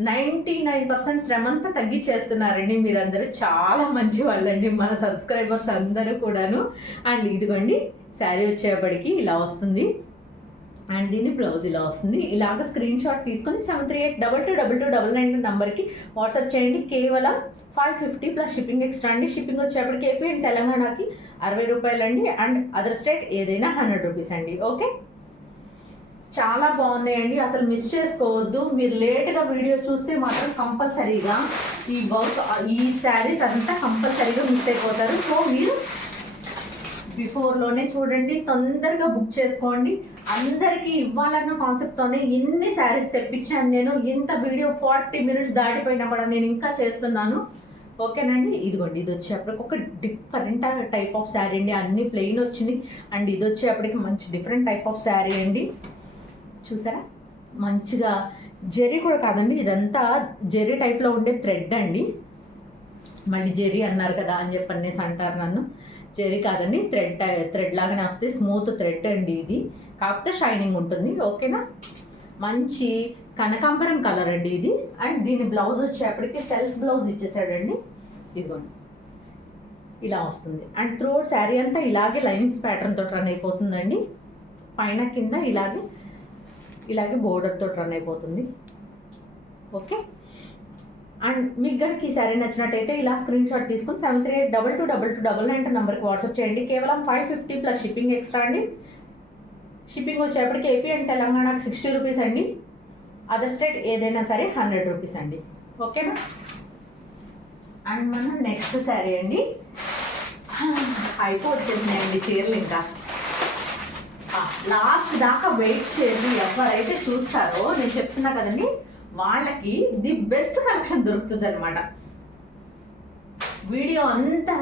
99% శ్రమంతా తగ్గించేస్తున్నారండి. మీరందరూ చాలా మంచి వాళ్ళండి, మన సబ్స్క్రైబర్స్ అందరూ కూడాను. అండ్ ఇదిగోండి శారీ వచ్చేప్పటికి ఇలా వస్తుంది. అండ్ దీని బ్లౌజ్ ఇలా వస్తుంది. ఇలాగ స్క్రీన్ షాట్ తీసుకొని 7382222299 నెంబర్కి వాట్సాప్ చేయండి. కేవలం 550 ప్లస్ షిప్పింగ్ ఎక్స్ట్రా అండి. షిప్పింగ్ వచ్చేప్పటికి ఏపీ అండ్ తెలంగాణకి 60 రూపాయలండి. అండ్ అదర్ స్టేట్ ఏదైనా 100 రూపీస్ అండి. ఓకే, చాలా బాగున్నాయండి. అసలు మిస్ చేసుకోవద్దు. మీరు లేట్గా వీడియో చూస్తే మాత్రం కంపల్సరీగా ఈ శారీస్ అంతా కంపల్సరీగా మిస్ అయిపోతారు. సో మీరు బిఫోర్లోనే చూడండి, తొందరగా బుక్ చేసుకోండి. అందరికీ ఇవ్వాలన్న కాన్సెప్ట్తోనే ఇన్ని శారీస్ తెప్పించాను నేను. ఇంత వీడియో 40 మినిట్స్ దాటిపోయినా కూడా నేను ఇంకా చేస్తున్నాను. ఓకేనండి. ఇదిగోండి ఇది వచ్చేప్పటికి ఒక డిఫరెంట్ టైప్ ఆఫ్ శారీ అండి. అన్ని ప్లెయిన్ వచ్చింది. అండ్ ఇది వచ్చేప్పటికి మంచి డిఫరెంట్ టైప్ ఆఫ్ శారీ అండి. చూసారా, మంచిగా జెరీ కూడా కాదండి, ఇదంతా జెరీ టైప్లో ఉండే థ్రెడ్ అండి. మళ్ళీ జెరీ అన్నారు కదా అని చెప్పనేసి అంటారు నన్ను. జెరీ కాదండి, థ్రెడ్ లాగానే వస్తుంది. స్మూత్ థ్రెడ్ అండి ఇది, కాకపోతే షైనింగ్ ఉంటుంది. ఓకేనా, మంచి కనకాంబరం కలర్ అండి ఇది. అండ్ దీని బ్లౌజ్ వచ్చేప్పటికి సెల్ఫ్ బ్లౌజ్ ఇచ్చేసాడండి. ఇదిగోండి ఇలా వస్తుంది. అండ్ త్రూఅవుట్ శారీ అంతా ఇలాగే లైన్స్ ప్యాటర్న్ తోటి రన్ అయిపోతుందండి. పైన కింద ఇలాగే బోర్డర్తో రన్ అయిపోతుంది. ఓకే, అండ్ మీకు కనుక ఈ శారీ నచ్చినట్టయితే ఇలా స్క్రీన్ షాట్ తీసుకొని 73822299 నెంబర్కి వాట్సాప్ చేయండి. కేవలం 550 ప్లస్ షిప్పింగ్ ఎక్స్ట్రా అండి. షిప్పింగ్ వచ్చేప్పటికి ఏపీ అండ్ తెలంగాణకి 60 రూపీస్ అండి. అదర్ స్టేట్ ఏదైనా సరే 100 రూపీస్ అండి. ఓకేనా, అండ్ మన నెక్స్ట్ శారీ అండి. అయిపోవచ్చేసినాయండి చీరలు. ఇంకా లాస్ట్ దాకా వెయిట్ చేయండి. ఎవరైతే చూస్తారో నేను చెప్తున్నా కదండి, వాళ్ళకి ది బెస్ట్ కలెక్షన్ దొరుకుతుంది అనమాట. వీడియో అంతా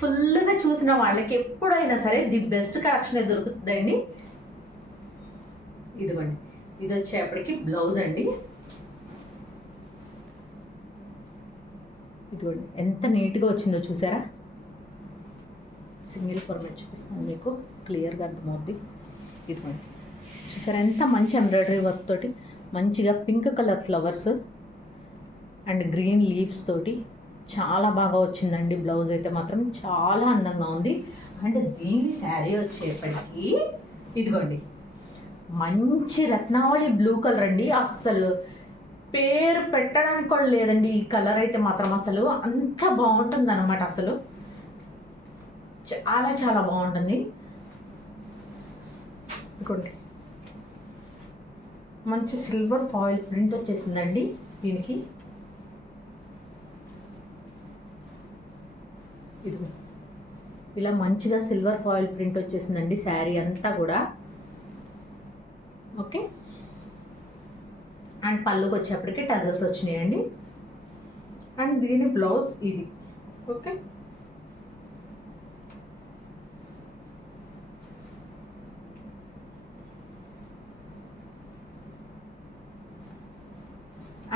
ఫుల్గా చూసిన వాళ్ళకి ఎప్పుడైనా సరే ది బెస్ట్ కలెక్షనే దొరుకుతుందండి. ఇదిగోండి ఇది వచ్చేప్పటికి బ్లౌజ్ అండి. ఇదిగోండి ఎంత నీట్గా వచ్చిందో చూసారా. సింగిల్ ఫార్మేట్ చూపిస్తాను మీకు, క్లియర్గా అర్థమవుద్ది. ఇదిగోండి చూసారా ఎంత మంచి ఎంబ్రాయిడరీ వర్క్ తోటి, మంచిగా pink colour flowers and green leaves తోటి చాలా బాగా వచ్చిందండి. బ్లౌజ్ అయితే మాత్రం చాలా అందంగా ఉంది. అండ్ దీని శారీ వచ్చేప్పటికి ఇదిగోండి మంచి రత్నావళి బ్లూ కలర్ అండి. అస్సలు పేరు పెట్టడానికి కూడా లేదండి ఈ కలర్ అయితే మాత్రం. అసలు అంత బాగుంటుంది అనమాట. అసలు చాలా చాలా బాగుంటుంది. ఇదిగోండి మంచి సిల్వర్ ఫాయిల్ ప్రింట్ వచ్చేసిందండి దీనికి. ఇదిగో ఇలా మంచిగా సిల్వర్ ఫాయిల్ ప్రింట్ వచ్చేసిందండి శారీ అంతా కూడా. ఓకే, అండ్ పళ్ళుకి వచ్చేప్పటికి టజల్స్ వచ్చినాయండి. అండ్ దీని బ్లౌజ్ ఇది. ఓకే,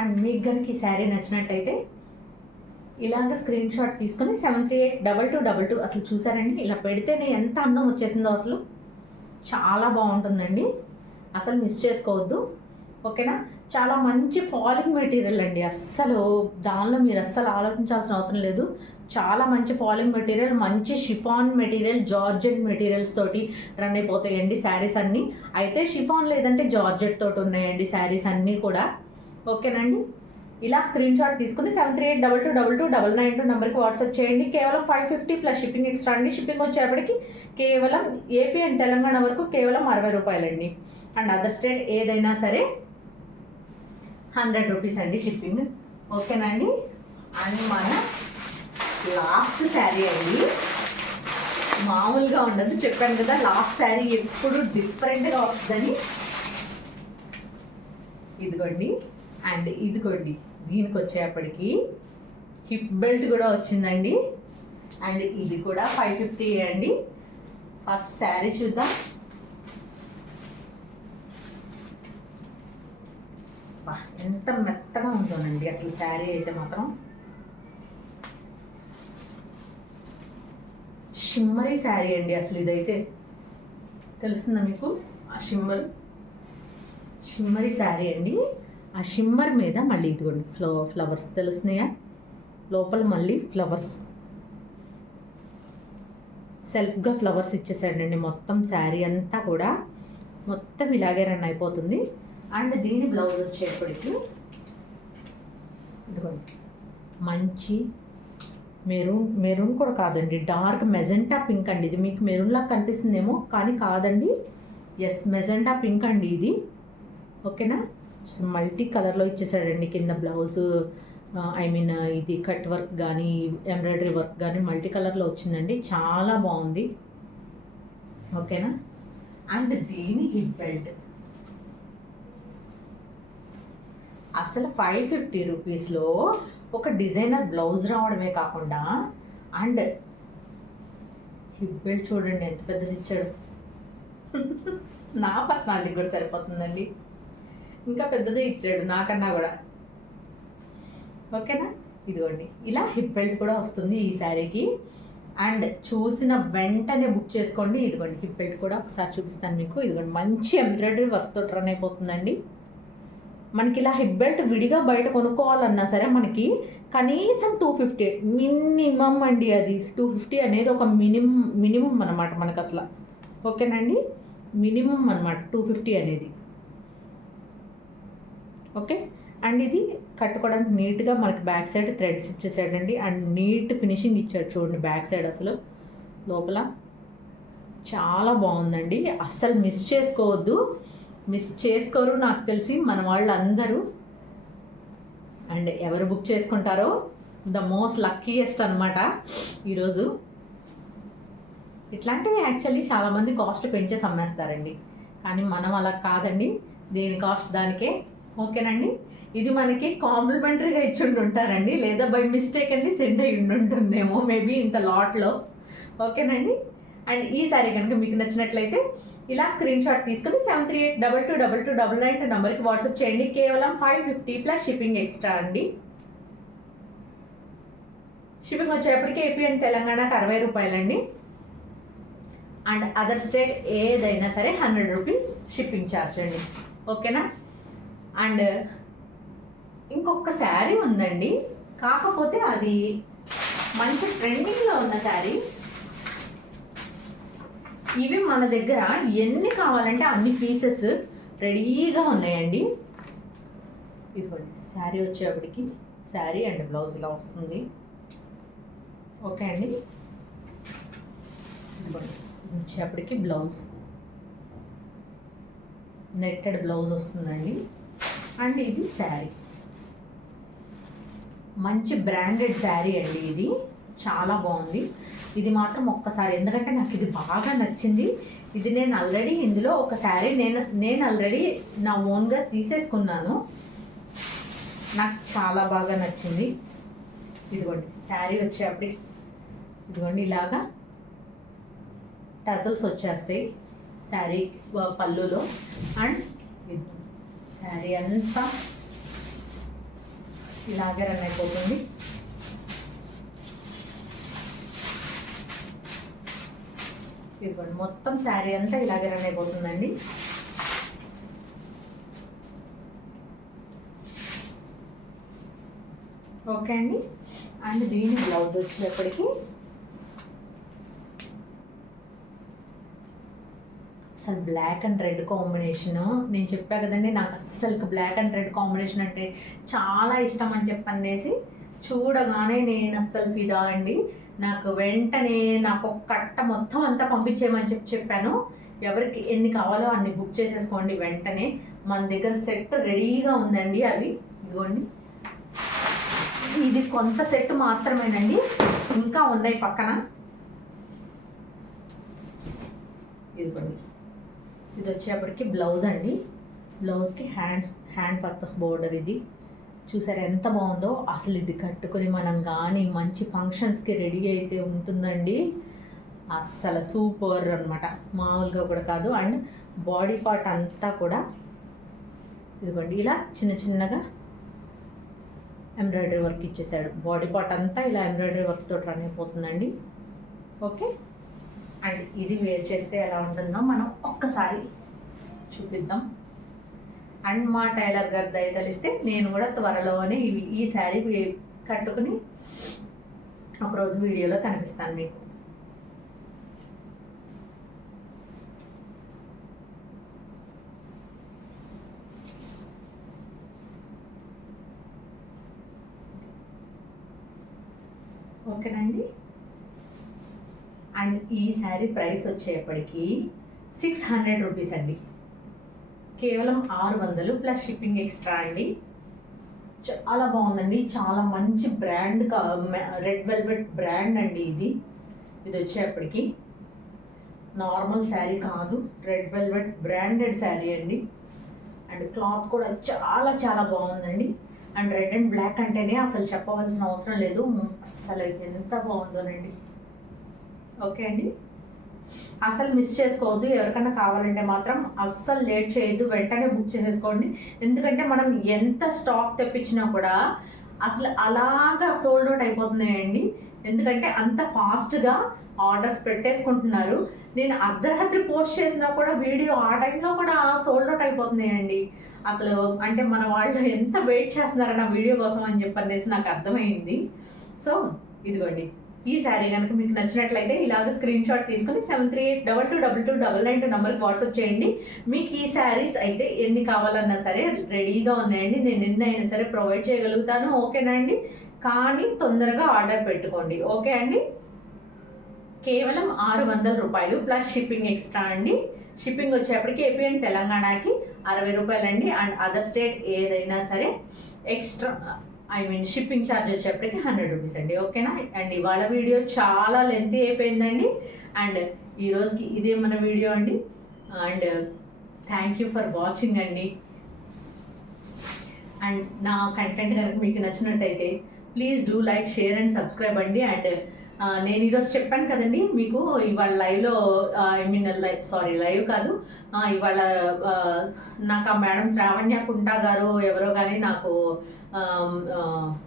అండ్ మీకు కనుక ఈ శారీ నచ్చినట్టయితే ఇలాగ స్క్రీన్ షాట్ తీసుకొని 73822222 అసలు చూసారండి, ఇలా పెడితేనే ఎంత అందం వచ్చేసిందో. అసలు చాలా బాగుంటుందండి, అసలు మిస్ చేసుకోవద్దు. ఓకేనా, చాలా మంచి ఫాలింగ్ మెటీరియల్ అండి. అస్సలు దానిలో మీరు అస్సలు ఆలోచించాల్సిన అవసరం లేదు. చాలా మంచి ఫాలింగ్ మెటీరియల్, మంచి షిఫాన్ మెటీరియల్, జార్జెట్ మెటీరియల్స్ తోటి రన్ అయిపోతాయండి శారీస్ అన్నీ. అయితే షిఫాన్ లేదంటే జార్జెట్ తోటి ఉన్నాయండి శారీస్ అన్నీ కూడా. ఓకేనండి, ఇలా స్క్రీన్ షాట్ తీసుకుని 7382222292 నెంబర్కి వాట్సాప్ చేయండి. కేవలం 550 ప్లస్ షిప్పింగ్ ఎక్స్ట్రా అండి. షిప్పింగ్ వచ్చేప్పటికి కేవలం ఏపీ అండ్ తెలంగాణ వరకు కేవలం 60 రూపాయలండి. అండ్ అదర్ స్టేట్ ఏదైనా సరే 100 రూపీస్ అండి షిప్పింగ్. ఓకేనా అండి. అండ్ మన లాస్ట్ శారీ అండి, మామూలుగా ఉండదు, చెప్పాను కదా లాస్ట్ శారీ ఎప్పుడు డిఫరెంట్గా వస్తుందని. ఇదిగోండి. అండ్ ఇదిగోండి, దీనికి వచ్చేప్పటికి హిప్ బెల్ట్ కూడా వచ్చిందండి. అండ్ ఇది కూడా 550 అండి. ఫస్ట్ శారీ చూద్దాం. ఎంత మెత్తగా ఉంటుందండి అసలు శారీ అయితే మాత్రం. షిమ్మరీ శారీ అండి అసలు ఇదైతే. తెలుస్తుందా మీకు ఆ షిమ్మరీ శారీ అండి. ఆ షిమ్మర్ మీద మళ్ళీ ఇదిగోండి ఫ్లవర్స్ తెలుస్తున్నాయా, లోపల మళ్ళీ ఫ్లవర్స్ సెల్ఫ్గా ఫ్లవర్స్ ఇచ్చేసాడండి. మొత్తం శారీ అంతా కూడా మొత్తం ఇలాగే రన్ అయిపోతుంది. అండ్ దీని బ్లౌజ్ వచ్చేప్పటికి ఇదిగోండి మంచి మెరూన్ కూడా కాదండి, డార్క్ మెజెంటా పింక్ అండి. ఇది మీకు మెరూన్ లాగా కనిపిస్తుందేమో కానీ కాదండి. ఎస్, మెజెంటా పింక్ అండి ఇది. ఓకేనా. మల్టీ కలర్లో ఇచ్చేసాడండి కింద బ్లౌజు. ఇది కట్ వర్క్ కానీ ఎంబ్రాయిడరీ వర్క్ కానీ మల్టీ కలర్లో వచ్చిందండి. చాలా బాగుంది. ఓకేనా. అండ్ దీని హిప్ బెల్ట్ అసలు 550 రూపీస్లో ఒక డిజైనర్ బ్లౌజ్ రావడమే కాకుండా అండ్ హిప్ బెల్ట్ చూడండి ఎంత పెద్దది ఇచ్చాడు. నా పర్సనాలిటీ కూడా సరిపోతుందండి. ఇంకా పెద్దదే ఇచ్చాడు నాకన్నా కూడా. ఓకేనా. ఇదిగోండి ఇలా హిప్ బెల్ట్ కూడా వస్తుంది ఈ శారీకి. అండ్ చూసిన వెంటనే బుక్ చేసుకోండి. ఇదిగోండి హిప్ బెల్ట్ కూడా ఒకసారి చూపిస్తాను మీకు. ఇదిగోండి మంచి ఎంబ్రాయిడరీ వర్క్ తోటి రన్ అయిపోతుందండి. మనకి ఇలా హిప్ బెల్ట్ విడిగా బయట కొనుక్కోవాలన్నా సరే మనకి కనీసం 250 మినిమం అండి. అది 250 అనేది ఒక మినిమం అనమాట మనకు అసలు. ఓకేనండి. మినిమం అనమాట 250 అనేది. ఓకే. అండ్ ఇది కట్టుకోవడానికి నీట్గా మనకి బ్యాక్ సైడ్ థ్రెడ్స్ ఇచ్చేసాడండి. అండ్ నీట్ ఫినిషింగ్ ఇచ్చాడు చూడండి బ్యాక్ సైడ్. అసలు లోపల చాలా బాగుందండి. అస్సలు మిస్ చేసుకోవద్దు. మిస్ చేసుకోరు నాకు తెలిసి మన వాళ్ళు అందరూ. అండ్ ఎవరు బుక్ చేసుకుంటారో ద మోస్ట్ లక్కీయెస్ట్ అనమాట ఈరోజు. ఇట్లాంటివి యాక్చువల్లీ చాలామంది కాస్ట్ పెంచేసి అమ్మేస్తారండి, కానీ మనం అలా కాదండి. దేని కాస్ట్ దానికే. ఓకేనండి. ఇది మనకి కాంప్లిమెంటరీగా ఇచ్చి ఉంటారండి, లేదా బై మిస్టేక్ అని సెండ్ అయ్యి ఉంటుందేమో మేబీ ఇంత లాట్లో. ఓకేనండి. అండ్ ఈ సారీ కనుక మీకు నచ్చినట్లయితే ఇలా స్క్రీన్ షాట్ తీసుకుని 7382222292 నెంబర్కి వాట్సాప్ చేయండి. కేవలం 550 ప్లస్ షిప్పింగ్ ఎక్స్ట్రా అండి. షిప్పింగ్ వచ్చేప్పటికి ఏపీ అండ్ తెలంగాణకు 60 రూపాయలండి. అండ్ అదర్ స్టేట్ ఏదైనా సరే 100 రూపీస్ షిప్పింగ్ ఛార్జ్ అండి. ఓకేనా. అండ్ ఇంకొక శారీ ఉందండి, కాకపోతే అది మంచి ట్రెండింగ్లో ఉన్న శారీ. ఇవి మన దగ్గర ఎన్ని కావాలంటే అన్ని పీసెస్ రెడీగా ఉన్నాయండి. ఇదిగోండి శారీ వచ్చేప్పటికి శారీ అండ్ బ్లౌజ్ ఇలా వస్తుంది. ఓకే అండి. ఇదిగోండి వచ్చేప్పటికి బ్లౌజ్ నెట్టెడ్ బ్లౌజ్ వస్తుందండి. అండ్ ఇది శారీ మంచి బ్రాండెడ్ శారీ అండి. ఇది చాలా బాగుంది. ఇది మాత్రం ఒక్కసారి, ఎందుకంటే నాకు ఇది బాగా నచ్చింది. ఇది నేను ఆల్రెడీ ఇందులో ఒక శారీ నేను ఆల్రెడీ నా ఓన్గా తీసేసుకున్నాను. నాకు చాలా బాగా నచ్చింది. ఇదిగోండి శారీ వచ్చేప్పటికి ఇదిగోండి ఇలాగా టసల్స్ వచ్చేస్తాయి శారీ పళ్ళులో. అండ్ ఇది శారీ అంతా ఇలాగే రన్ అయిపోతుంది. ఇదిగోండి మొత్తం శారీ అంతా ఇలాగే రన్ అయిపోతుందండి. ఓకే అండి. అండ్ దీని బ్లౌజ్ వచ్చేటప్పటికి అసలు బ్లాక్ అండ్ రెడ్ కాంబినేషన్, నేను చెప్పా కదండి నాకు అస్సలు బ్లాక్ అండ్ రెడ్ కాంబినేషన్ అంటే చాలా ఇష్టం అని చెప్పనేసి చూడగానే నేను అస్సలు ఫిదా అండి. నాకు వెంటనే నాకు ఒక కట్ట మొత్తం అంతా పంపించేయమని చెప్పాను. ఎవరికి ఎన్ని కావాలో అన్ని బుక్ చేసేసుకోండి వెంటనే. మన దగ్గర సెట్ రెడీగా ఉందండి. అవి ఇదిగోండి, ఇది కొంత సెట్ మాత్రమేనండి, ఇంకా ఉన్నాయి పక్కన. ఇదిగోండి, ఇది వచ్చేప్పటికి బ్లౌజ్ అండి. బ్లౌజ్కి హ్యాండ్ పర్పస్ బోర్డర్. ఇది చూసారు ఎంత బాగుందో. అసలు ఇది కట్టుకొని మనం కానీ మంచి ఫంక్షన్స్కి రెడీ అయితే ఉంటుందండి. అస్సలు సూపర్ అనమాట, మామూలుగా కూడా కాదు. అండ్ బాడీ పార్ట్ అంతా కూడా ఇదిగోండి ఇలా చిన్న చిన్నగా ఎంబ్రాయిడరీ వర్క్ ఇచ్చేసాడు. బాడీ పార్ట్ అంతా ఇలా ఎంబ్రాయిడరీ వర్క్ తోటి రన్ అయిపోతుందండి. ఓకే, అండ్ ఇది వేర్ చేస్తే ఎలా ఉంటుందో మనం ఒక్కసారి చూపిద్దాం. అండ్ మా టైలర్ గారు దయతలిస్తే నేను కూడా త్వరలోనే ఈ శారీ కట్టుకుని ఒకరోజు వీడియోలో కనిపిస్తాను మీకు. ఓకేనండి. అండ్ ఈ శారీ ప్రైస్ వచ్చేప్పటికి 600 రూపీస్ అండి. కేవలం 600 ప్లస్ షిప్పింగ్ ఎక్స్ట్రా అండి. చాలా బాగుందండి, చాలా మంచి బ్రాండ్, రెడ్ వెల్వెట్ బ్రాండ్ అండి ఇది. ఇది వచ్చేప్పటికి నార్మల్ శారీ కాదు, రెడ్ వెల్వెట్ బ్రాండెడ్ శారీ అండి. అండ్ క్లాత్ కూడా చాలా చాలా బాగుందండి. అండ్ రెడ్ అండ్ బ్లాక్ అంటేనే అసలు చెప్పవలసిన అవసరం లేదు, అసలు ఎంత బాగుందోనండి. ఓకే అండి, అసలు మిస్ చేసుకోవద్దు. ఎవరికైనా కావాలంటే మాత్రం అస్సలు లేట్ చేయొద్దు, వెంటనే బుక్ చేసేసుకోండి. ఎందుకంటే మనం ఎంత స్టాక్ తెప్పించినా కూడా అసలు అలాగా సోల్డ్ అవుట్ అయిపోతున్నాయండి. ఎందుకంటే అంత ఫాస్ట్గా ఆర్డర్స్ పెట్టేసుకుంటున్నారు. నేను అర్ధరాత్రి పోస్ట్ చేసినా కూడా వీడియో ఆ టైంలో కూడా సోల్డ్ అవుట్ అయిపోతున్నాయండి. అసలు అంటే మన వాళ్ళు ఎంత వెయిట్ చేస్తున్నారన్న వీడియో కోసం అని చెప్పనేసి నాకు అర్థమైంది. సో ఇదిగోండి, ఈ శారీ కనుక మీకు నచ్చినట్లయితే ఇలాగ స్క్రీన్ షాట్ తీసుకొని 7382222299 నెంబర్కి వాట్సాప్ చేయండి. మీకు ఈ శారీస్ అయితే ఎన్ని కావాలన్నా సరే రెడీగా ఉన్నాయండి, నేను ఎన్ని అయినా సరే ప్రొవైడ్ చేయగలుగుతాను. ఓకేనా అండి, కానీ తొందరగా ఆర్డర్ పెట్టుకోండి. ఓకే అండి, కేవలం 600 రూపాయలు ప్లస్ షిప్పింగ్ ఎక్స్ట్రా అండి. షిప్పింగ్ వచ్చేప్పటికి ఏపీ అండ్ తెలంగాణకి 60 రూపాయలు అండి. అండ్ అదర్ స్టేట్ ఏదైనా సరే ఎక్స్ట్రా షిప్పింగ్ ఛార్జ్ వచ్చేప్పటికి 100 రూపీస్ అండి. ఓకేనా. అండ్ ఇవాళ వీడియో చాలా లెంతీ అయిపోయిందండి. అండ్ ఈరోజుకి ఇదే మన వీడియో అండి. And thank you for watching అండి. అండ్ నా కంటెంట్ కనుక మీకు నచ్చినట్టయితే please do like, share and subscribe అండి. అండ్ నేను ఈరోజు చెప్పాను కదండి మీకు, ఇవాళ లైవ్లో లైవ్ కాదు, ఇవాళ నాకు ఆ మేడం శ్రావణ్య కుంటా గారు ఎవరో కానీ నాకు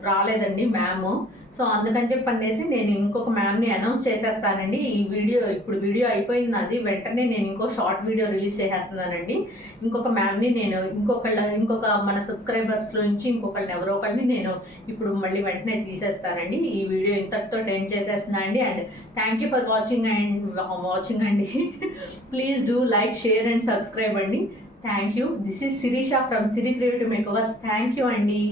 రాలేదండి మ్యామ్. సో అందుకని చెప్పనేసి నేను ఇంకొక మ్యామ్ని అనౌన్స్ చేసేస్తానండి. ఈ వీడియో అయిపోయింది నాది, వెంటనే నేను ఇంకో షార్ట్ వీడియో రిలీజ్ చేసేస్తున్నానండి. ఇంకొక మ్యామ్ని నేను ఇంకొక మన సబ్స్క్రైబర్స్లో నుంచి ఇంకొకళ్ళని ఎవరో ఒకరిని నేను ఇప్పుడు మళ్ళీ వెంటనే తీసేస్తానండి. ఈ వీడియో ఇంతటితో ఎండ్ చేసేస్తున్నా అండి. And thank you for watching అండి. Please do like, share and subscribe అండి. Thank you. This is Shirisha from Siri creative makeovers. Thank you అండి.